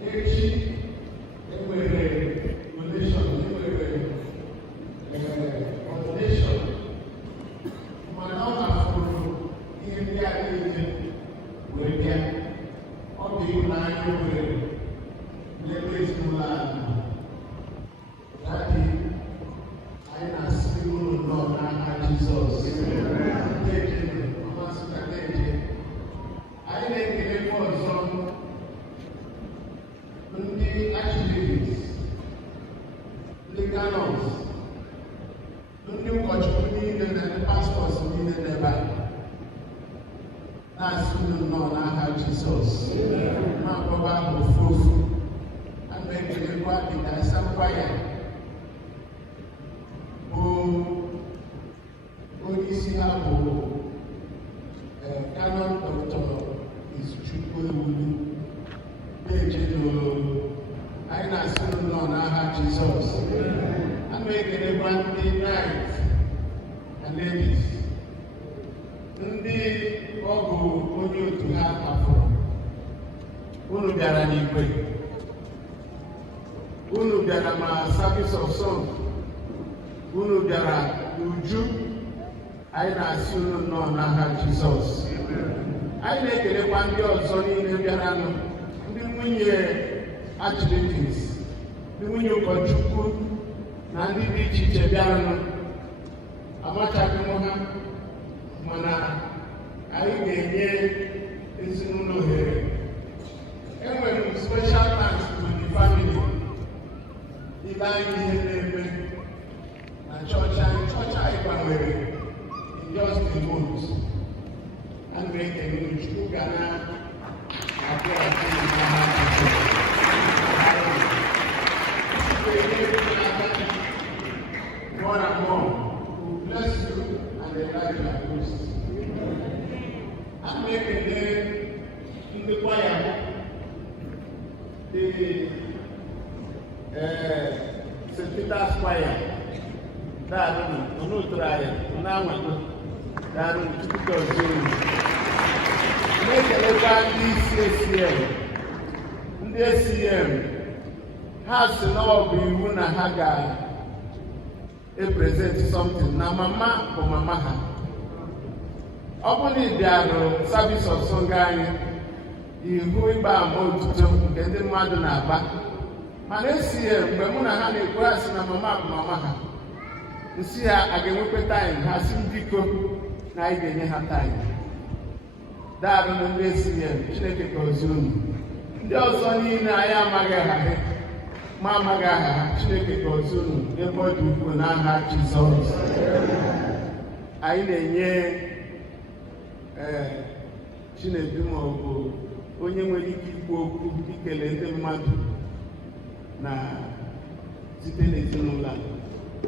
echi enwere donation, ordination, mana ọ na-afụrụ ihe ndị a niile wee bịa. Ọ bụ ịhụnanya o nwere n'ebe ezinụlọ anyị. Anyị na-asị unu nnọọ n'aha Jizọs. Anyị na-ekelekwa ọzọ ndị archdeacons, ndị canons, ndị ụkọchukwu niile na ndị pastọs niile n'ebe a, na-asị unu nnọọ n'aha Jizọs. Na-akpọba ahụ ofu ofu. A na-ekelekwa dịka asakwa ya bụ onye isi ha bụ Canon Dr. Izuchukwu Ewulu na-ejedo. Anyị na-asị nnọọ n'aha Jizọs. A na-ekelekwa ndị knights and ladies, ndị ọ bụ onye otu ha afọrọ. Unu bịara n'igwe, unu bịara ma service of song, unu bịara n'uju. Anyị na-asị unu nnọọ n'aha Jizọs. Anyị na-ekelekwa ndị ọzọ niile bịaranụ, ndị nwunye archdeacons, ndị nwunye ụkọchukwu na ndị dị iche iche bịaranụ. Amachaghị m ha, mana anyị ga-enye ezinụlọ ohere. Enwere m special thanks to the family. Ile anyị ihe na-eme na chọọchị anyị gbanwere in just a month. A na-ekele unu. Chukwu ga na-abịa more and more. We bless you and enlarge your coast. A na-ekele ndị kwaya, the St. Peter's Choir. Daarụ n'otu anyị na-anwado. Daarụ Chukwu gọzie. Na-ekelekwa ndị isi ACM. Ndị ACM ha si na ọ bụ iwu na ha ga-epresent something na mama bụ mama ha. Ọ bụ na ị bịarụ service of song anyị, ihu ịgba ama otuto nke ndị mmadụ na-agba, mana ACM mgbe mụ na ha na-ekwu ha si na mama bụ mama ha, nsị ha a ga-enwekwa time, ha si biko na anyị ga-enye ha time. Daarụ na ndị ACM, Chineke gọzie unu. Ndị ọzọ niile anyị amaghị ha, ma amaghị aha ha. Chineke gọzie unu ebe ọ dị ukwuu n'aha Jizọs. Anyị na-enye Chinedu ma ọ bụ onye nwere ike ikwu okwu ikele ndị mmadụ na site n'ezinụlọ a.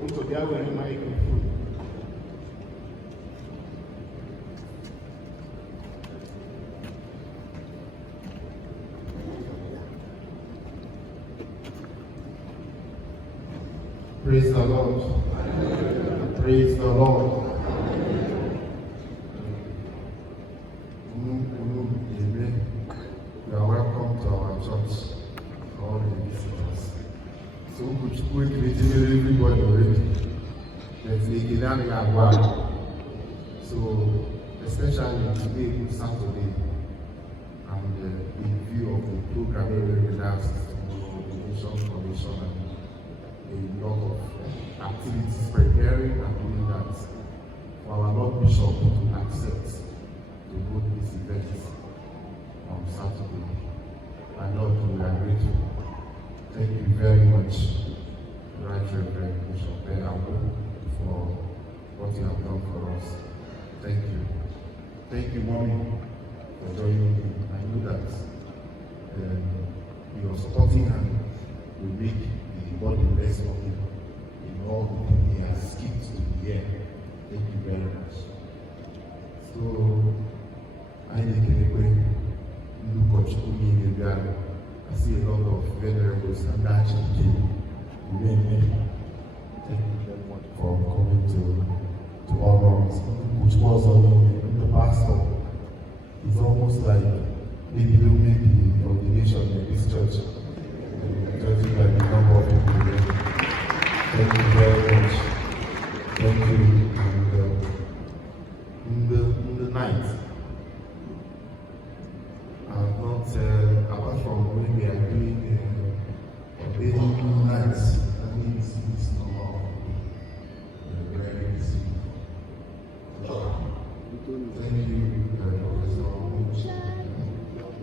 Ntụbịa were microphone. Praise the Lord. Praise the Lord. Amen. You are welcome to our church, all the visitors. So we could quickly tell everybody already. Let's make it one. So especially today, Saturday, and in view of the program we relaxed on the Nation Commission and a lot of activities preparing and doing that for our Lord Bishop to accept to hold this event on Saturday. My Lord, we are grateful. Thank you very much, Right Reverend Bishop Benabo, for what you have done for us. Thank you. Thank you, Mommy, for joining me. I know that your supporting hand will make God the best of him in all the things he has skipped to the end. Thank you very much. So, I look at you in the I see a lot of venerables and that thank you very much for coming to honor us. Which was on the pastor. It's almost like maybe the ordination in this church. Judging by the number of people here. Thank you very much. Thank you. And in the night, I'm not, apart from when we are doing daily nights, that means it's normal. Very easy. Thank you, Professor.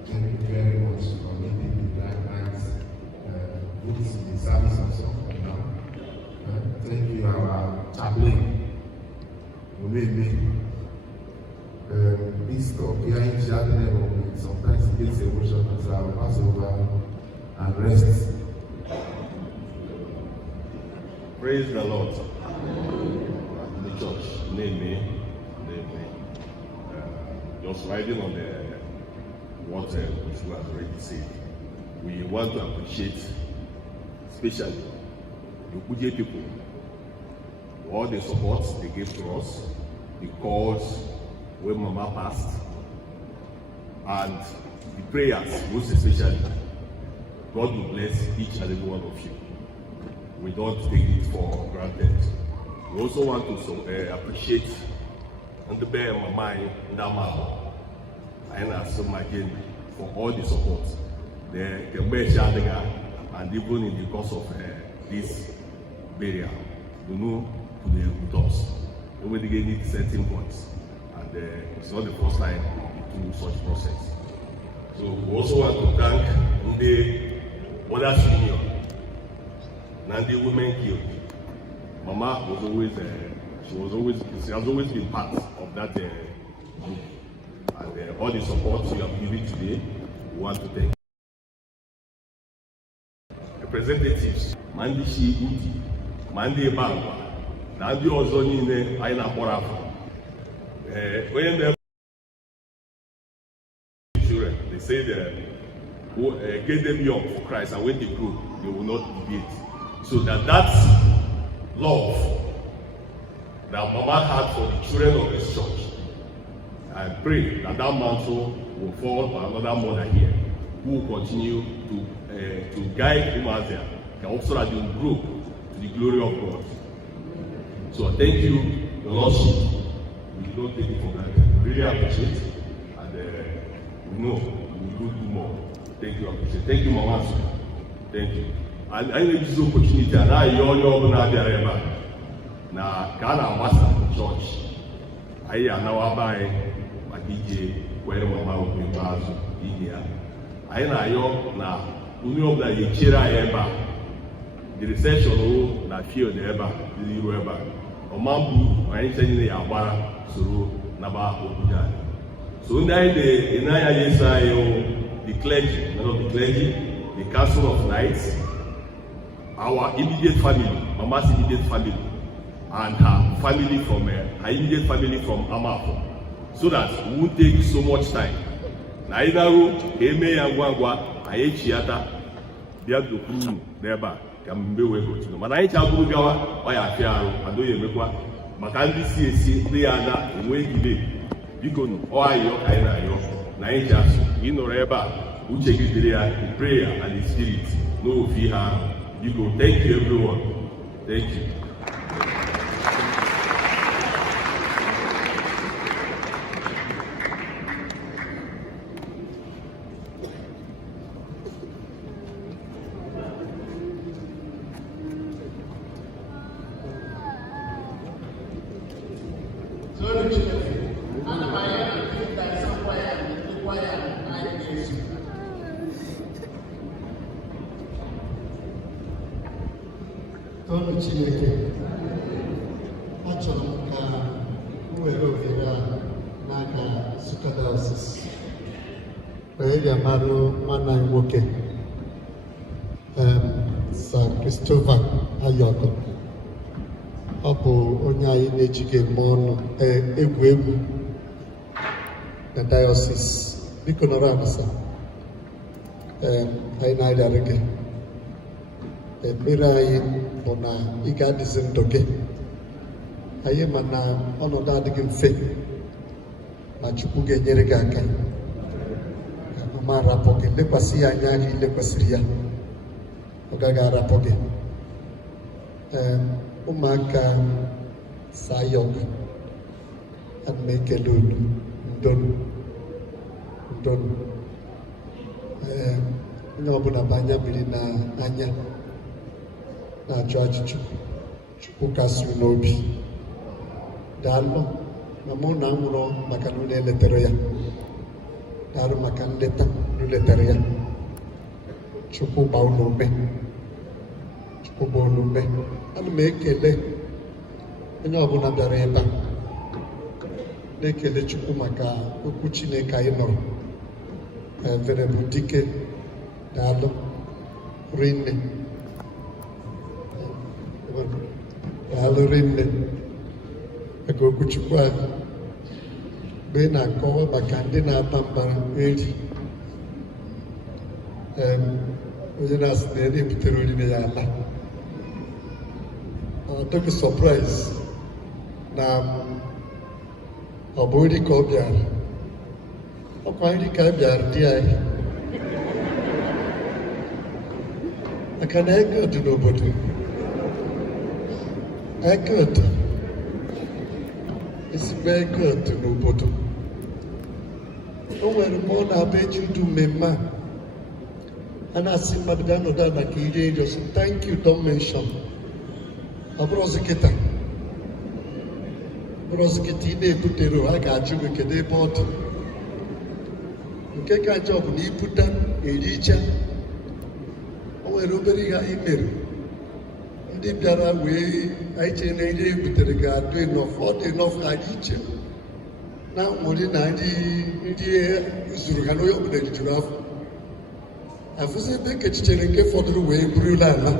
Thank you very much for making the black nights. This is the service also now. Thank you, our chaplain. This talk behind chaplain sometimes it gets emotional, so I'll pass over and rest. Praise the Lord. The church, name me. Just riding on what Mr. has already said. We want to appreciate especially the Ukuje people, all the support they gave to us, the calls when Mama passed, and the prayers, most especially. God will bless each and every one of you. We don't take it for granted. We also want to appreciate and the bear Mama Ndama and Asomagin for all the support. And even in the course of this burial, we know to be with us. Nobody need certain points, and it's not the first time we do such process. So we also want to thank the Mother Senior, Nandi Women Killed. Mama was always, she has always been part of that group, and all the support you have given today, we want to thank. Representatives, Mandi Uti, Mandi Bangwa, Nandi Ozonine, Aina Borafa. When the children, they say get them young for Christ, and when they grow, they will not debate. So that love that Mama had for the children of this church, I pray that mantle will fall on another mother here, who will continue to guide him out there, so that they will grow to the glory of God. So thank you, Your Lordship. We don't take it for granted. We really appreciate it, and we know we will do more. Thank you, appreciate. Thank you, Mama. Thank you. And I need this opportunity, and I know now Ghana Master Church. I now buy my DJ where Mama will be back in here. I know now. Only of that you cheer I ever the reception na field ebe a iru ebe a ọma mbụ anyị chenye ya agbara soro naba Obuja. So ndị anyị na-anya Yesu anyị the clergy, the council of knights, our immediate family, Mama's immediate family, and her family from her immediate family from Amafo, so that we won't take so much time. Na ịdaru eme ya ngwa ngwa anyị chiata bịa dokuru n'ebe a ka mgbe wee gochino mana anyị chaburu gawa ọ ya afịa arụ adoghị emekwa maka ndị si esi ndị ya ada enweghị ile biko nụ ọ ayọ ka anyị na-ayọ na anyị ji asụ ịnọrọ ebe a uche gị dịrị ya in prayer and in spirit n'ofe ihe ahụ biko thank you everyone. Thank you. Tonu Chineke, achọrọ m ka m were ohere a n'aka Nsukka Diocese wee ga-amarụ nwanne anyị nwoke Sir Christopher Ayọkọ. Ọ bụ onye anyị na-ejighị eme ọnụ egwu na diocese. Biko nọrọ abụsa anyị na-arịarị gị. Ekpere anyị bụ na ị ga-adịzi ndụ gị. Anyị ma na ọnọdụ adịghị mfe ma Chukwu ga-enyere gị aka. Ma arapụ gị, lekwasị ya anya ahụ ilekwasịrị ya, ọ gaghị arapụ gị. Ụmụaka Sayọk, ana m ekele unu ndonu ndonu. Onye ọbụla bụ anya mmiri na anya na-ajụ ajụjụ, Chukwu kasị n'obi. Daalụ ma mụ na nwụrụ maka na unu eletere ya. Daalụ maka nleta unu letere ya. Chukwu gbaa unu ume. Chukwu gbaa unu ume. Ana m ekele onye ọbụla bịara ebe a, na-ekele Chukwu maka okwu Chineke anyị nọrọ. Venerable Dike, daalụ rinne. Daalụ rinne maka okwu Chukwu anyị. Mgbe ị na-akọwa maka ndị na-ata mbara eri, onye na-asị na ya na-ebutere orire ya ala. Ọ dịghị surprise na ọ bụ nri ka ọ bịara. Ọkwa nri ka a bịara di anyị. Maka na ego dị n'obodo. Ego dị. Ezigbo ego dị n'obodo. O nwere mgbe ọ na-abụ eji ndụ mmemme a na-asị mmadụ bịa nọdụ ala ka iri nri ọsọ. Thank you, don't mention. Ọ bụrụ ọzọ kịta. Bụrụ ọzọ kịta ị na-ebutere ha ga-ajụ gị kedu ebe ọ dị. Nke ka njọ bụ na ibuta ericha. O nwere obere ihe anyị mere. Ndị bịara wee anyị chere na nri ebutere ga-adụ enough. Ọ dị enough ka anyị iche na nwere na nri zuru ha n'onye ọbụla rijuru afọ. Afụzi ebe ekechichere nke fọdụrụ wee burula ala.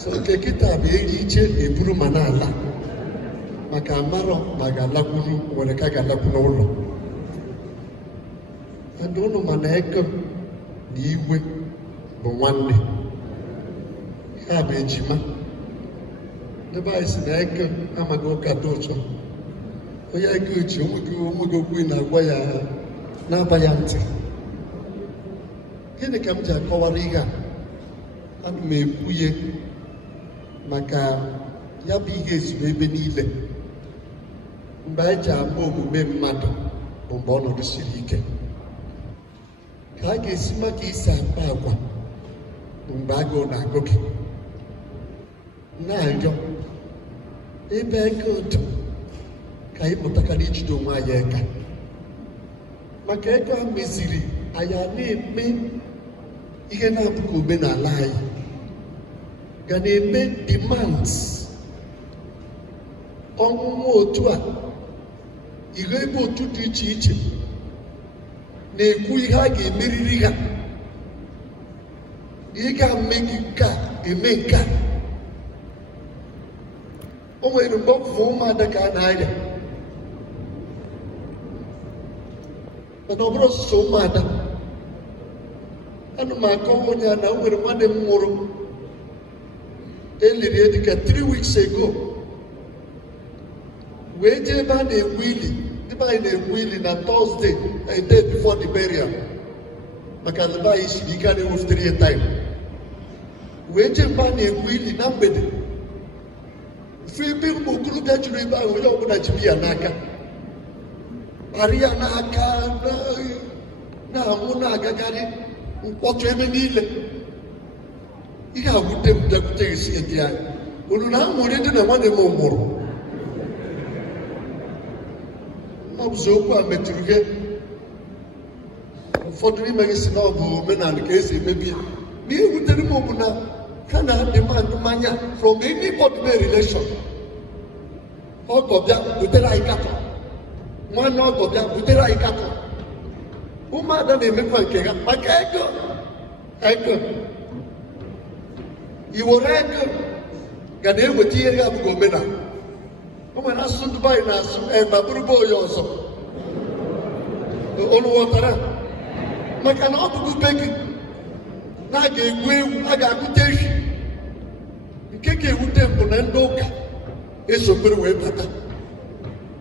So nke kịta bụ eri iche eburu ma n'ala maka amarọ ma ga-alakwuru nwere ka ga-alakwu n'ụlọ. Ndị ụnụ ma na eke na igwe bụ nwanne, ha bụ ejima. Ebe anyị si na eke amaghị ụka dị ụtọ. Onye eke uche onweghị okwu na-agwa ya na-aba ya ntị. Gịnị ka m ji akọwara ihe a? Ana m ekwuye maka ya bụ ihe ezuru ebe niile. Mgbe anyị ji ama omume mmadụ bụ mgbe ọnọdụ siri ike. Ka a ga-esi maka isi akpa agwa bụ mgbe agụụ na-agụ gị. Na-arịọ ebe ego dị ka anyị pụtakarị ijide onwe anyị aka. Maka ego a meziri anyị na-eme ihe na-abụghị omenala anyị. ga na-eme demands ọmụmụ otu a ihe ebe otu dị iche iche na-ekwu ihe a ga-emeriri ha, ị ga-eme nke a eme nke a. O nwere mgbe ọfụfụ ụmụada ka a na-arịa, mana ọ bụrụ ọsụsọ ụmụada. Ana m akọwa onye a na o nwere nwanne m nwụrụ eliri dịka 3 weeks ago, wee jee ebe a na-egwu ili. Ebe anyị na-egwu ili na Thursday, a day before the burial, maka ebe anyị siri ike na-ewufutere ya time. Wee jee ebe a na-egwu ili na mgbede, ofu ebe ụmụ okorobịa juru ebe ahụ, onye ọbụla ji biya n'aka, kparị ya n'aka, na-anwụ na-agagharị mkpọtụ ebe niile. Ihe agwute m bịakwute esi edi anyị, unu na aṅụrị dị na nwanne m nwụrụ. Ọ bụzi okwu a metụrụ gị, ụfọdụ n'ime gị si na ọ bụ omenala ka esi emebi ya. N'ihe wutere m bụ na ha na-adị mmadụ mmanya from anybody na relation. Ọgọ bịa butere anyị katọ, nwanne ọgọ bịa butere anyị katọ. Ụmụada na-emekwa nke ha maka ego. Iwere ego ga na-eweta ihe ya bụga omenala. O nwere asụsụ Dubai na-asụ ma bụrụba onye ọzọ. Olu ghọtara? Maka na ọ bụgo be gị na a ga-egwu egwu, a ga-agụta ehi. Nke ga-ewute mbụ na ndị ụka esokwere wee bata.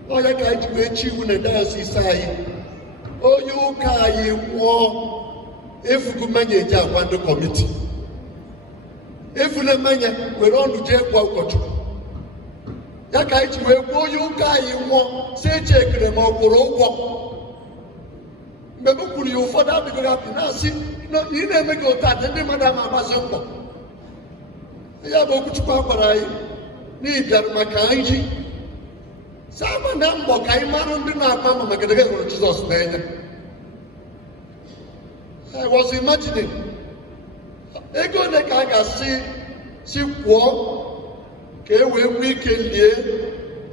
Ọ ya ka anyị ji wee chi iwu na dayọsis anyị. Onye ụka anyị nwụọ, efugu mmanya eji agwa ndị kọmiti. Efule mmanya were ọnụ jee gwa ụkọchukwu. Ya ka anyị ji wee gwa onye ụka anyị nwụọ, si echekere ma ọ kwụrụ ụgwọ. Mgbe m kwuru ya, ụfọdụ adịghị apụ na-asị ị na-eme gị otu adị, ndị mmadụ ama agbazi mbọ. Ya bụ okwuchukwu a gwara anyị n'ihi bịara maka anyị sama na mbọ ka anyị mara ndị na-akpa ama maka na hụrụ Jizọs n'anya. I was imagining ego ole ka a ga-asị si kwụọ ka e wee nwee ike lie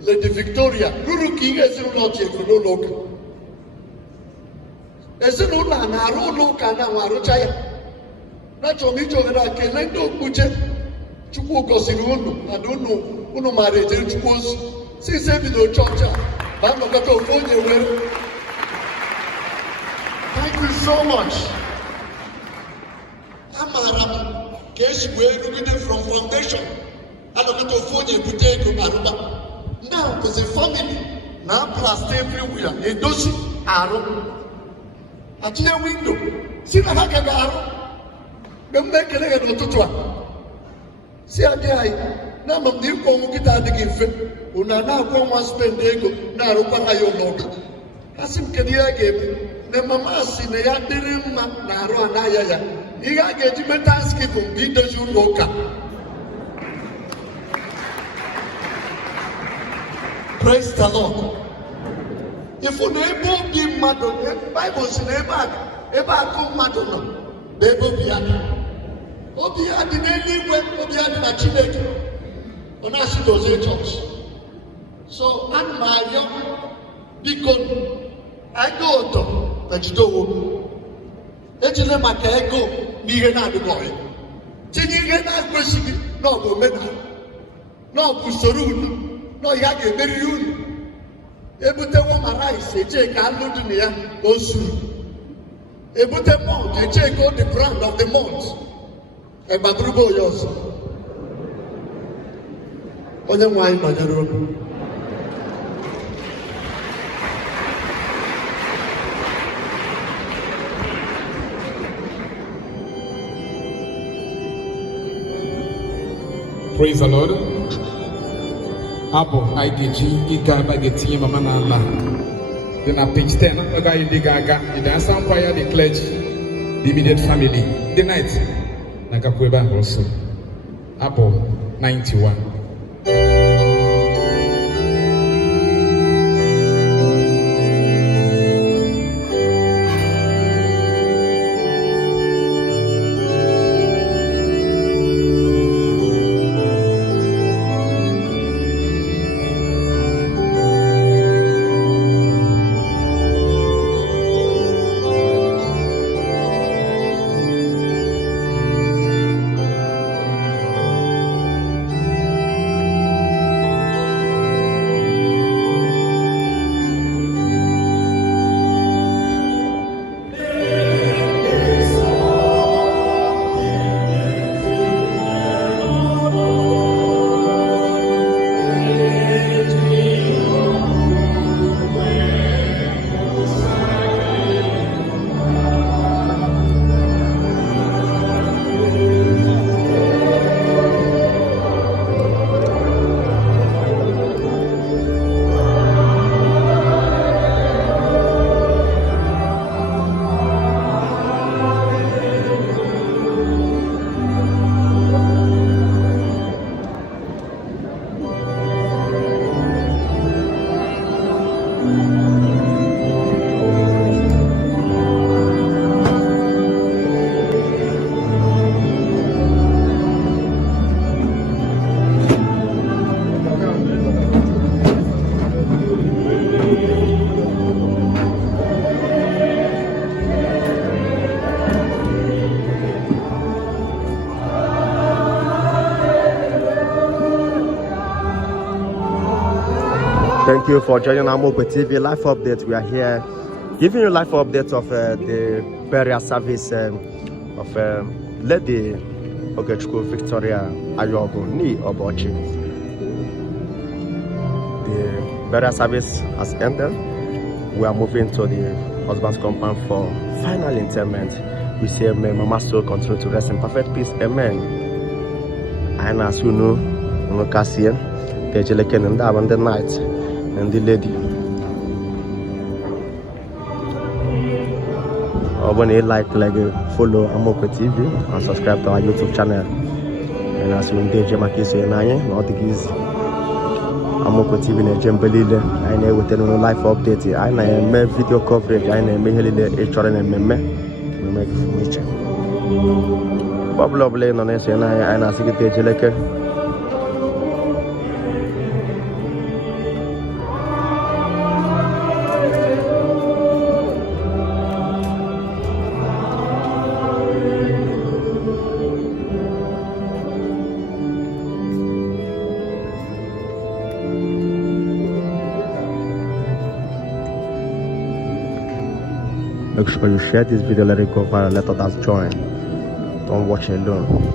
Lady Victoria ruru ka ihe ezinụlọ chefuru n'ụlọ ụka. Ezinụlọ a na-arụ ụlọ ụka na-anwụ arụcha ya. Na-achọrọ m iji ohere a kelee ndị okpukpe Chukwu gọziri unu maara ejere Chukwu ozi si ise bido chọọchị a ma nnọkọta ofu onye were. Thank you so much. Amaara m ka esi wee rugide from foundation, anọkọta ofu onye ebute ego arụba. Ndị ahụ bụzi family na plasta everywhere, edozi arụ, atinye windo si na ha gaga arụ. Mgbe m na-ekele ha n'ụtụtụ a si adị anyị na ama m na ịkwụ ọnwụ kịta adịghị mfe, unu a na-agwa nwa spend ego na-arụkwara ya ụlọ ụka. Ha sị m kedu ihe a ga-eme, na mama si na ya dịrị mma na arụ anaghị ya, ihe a ga-eji mee Thanksgiving bụ idozi ụlọ ụka. Praise the Lord. Ifu na ebe obi mmadụ, Bible si na ebe akụ mmadụ nọ bụ ebe obi ya dị. Obi ya dị n'eluigwe, obi ya dị na Chineke. Ọ na-asị dozie chọọchị. So ana m arịọ biko ego ụtọ na jide onwe. Ejile maka ego na ihe na-adịghị ọya. Tinye ihe na-ekwesịghị na ọ bụ omenala, na ọ bụ usoro unu, na ọ ya ga-emeriri unu. Ebutewo ma rice eche ka anụ dị na ya o zuru. Ebute malt eche ka ọ dị brand of the month. Egbadurugbo onye ọzọ. Onye nwe anyị nọnyere unu. Praise the Lord. Abụ anyị ga-eji ịga ebe a ga-etinye mama n'ala dị na page 10 ebe anyị dị ga-aga the answer choir, the clergy, the immediate family, the night na-agakwa ebe ahụ ọsọ. Abụ 91. Thank you for joining Amope TV live update. We are here giving you live update of the burial service of Lady Ogechukwu Victoria Ayogu Ni Obochi. The burial service has ended. We are moving to the husband's compound for final interment. We say, may Mama soul continue to rest in perfect peace. Amen. And as you know, Cassian, the Jelekin and Dav and the night, and the lady. When you like, follow Amope TV and subscribe to our YouTube channel. And as you engage Makisi and I, not the giz Amope TV and Jembelile, I know with no life update. I know video coverage. I know me HRN and me make information. Bob Lovely on this, and I see the Jeleke. Make sure you share this video, let it go viral, let others join. Don't watch it alone.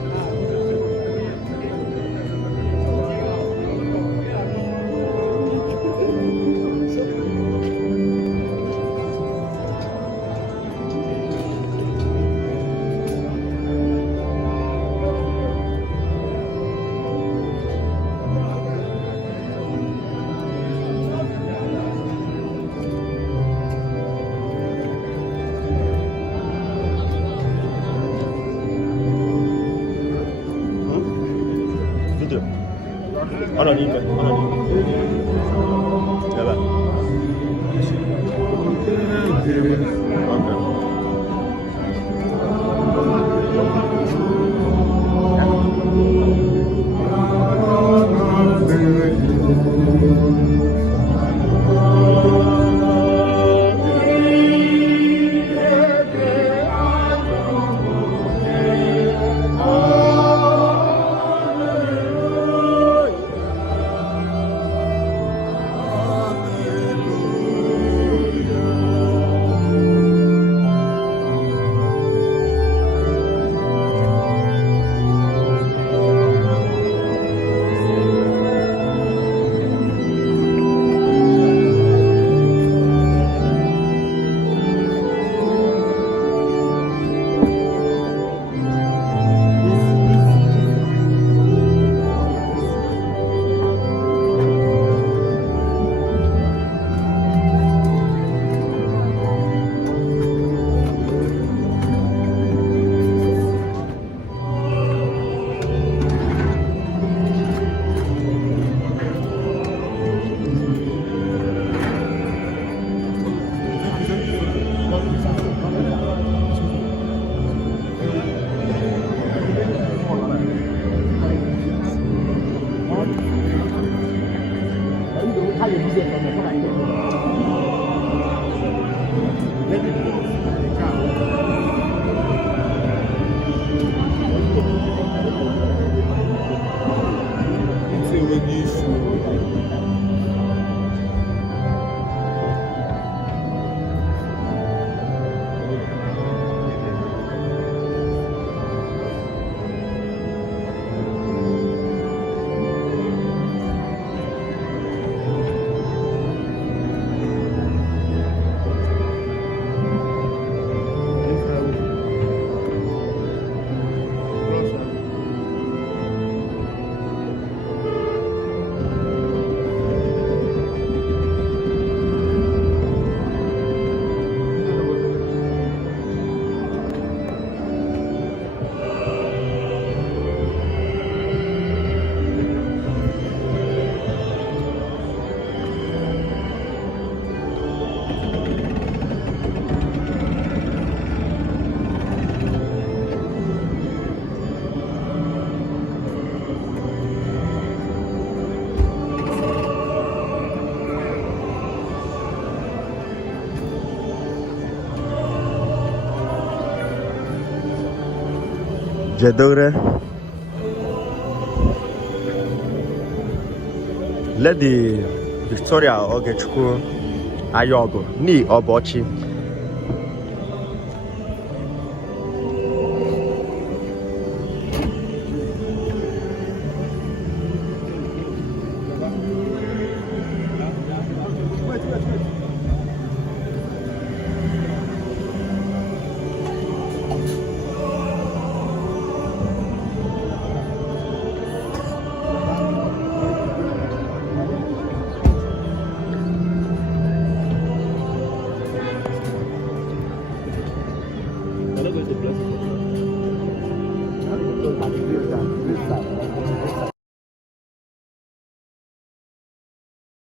Jedore Lady Victoria Ogechukwu Ayogo ni Obochi.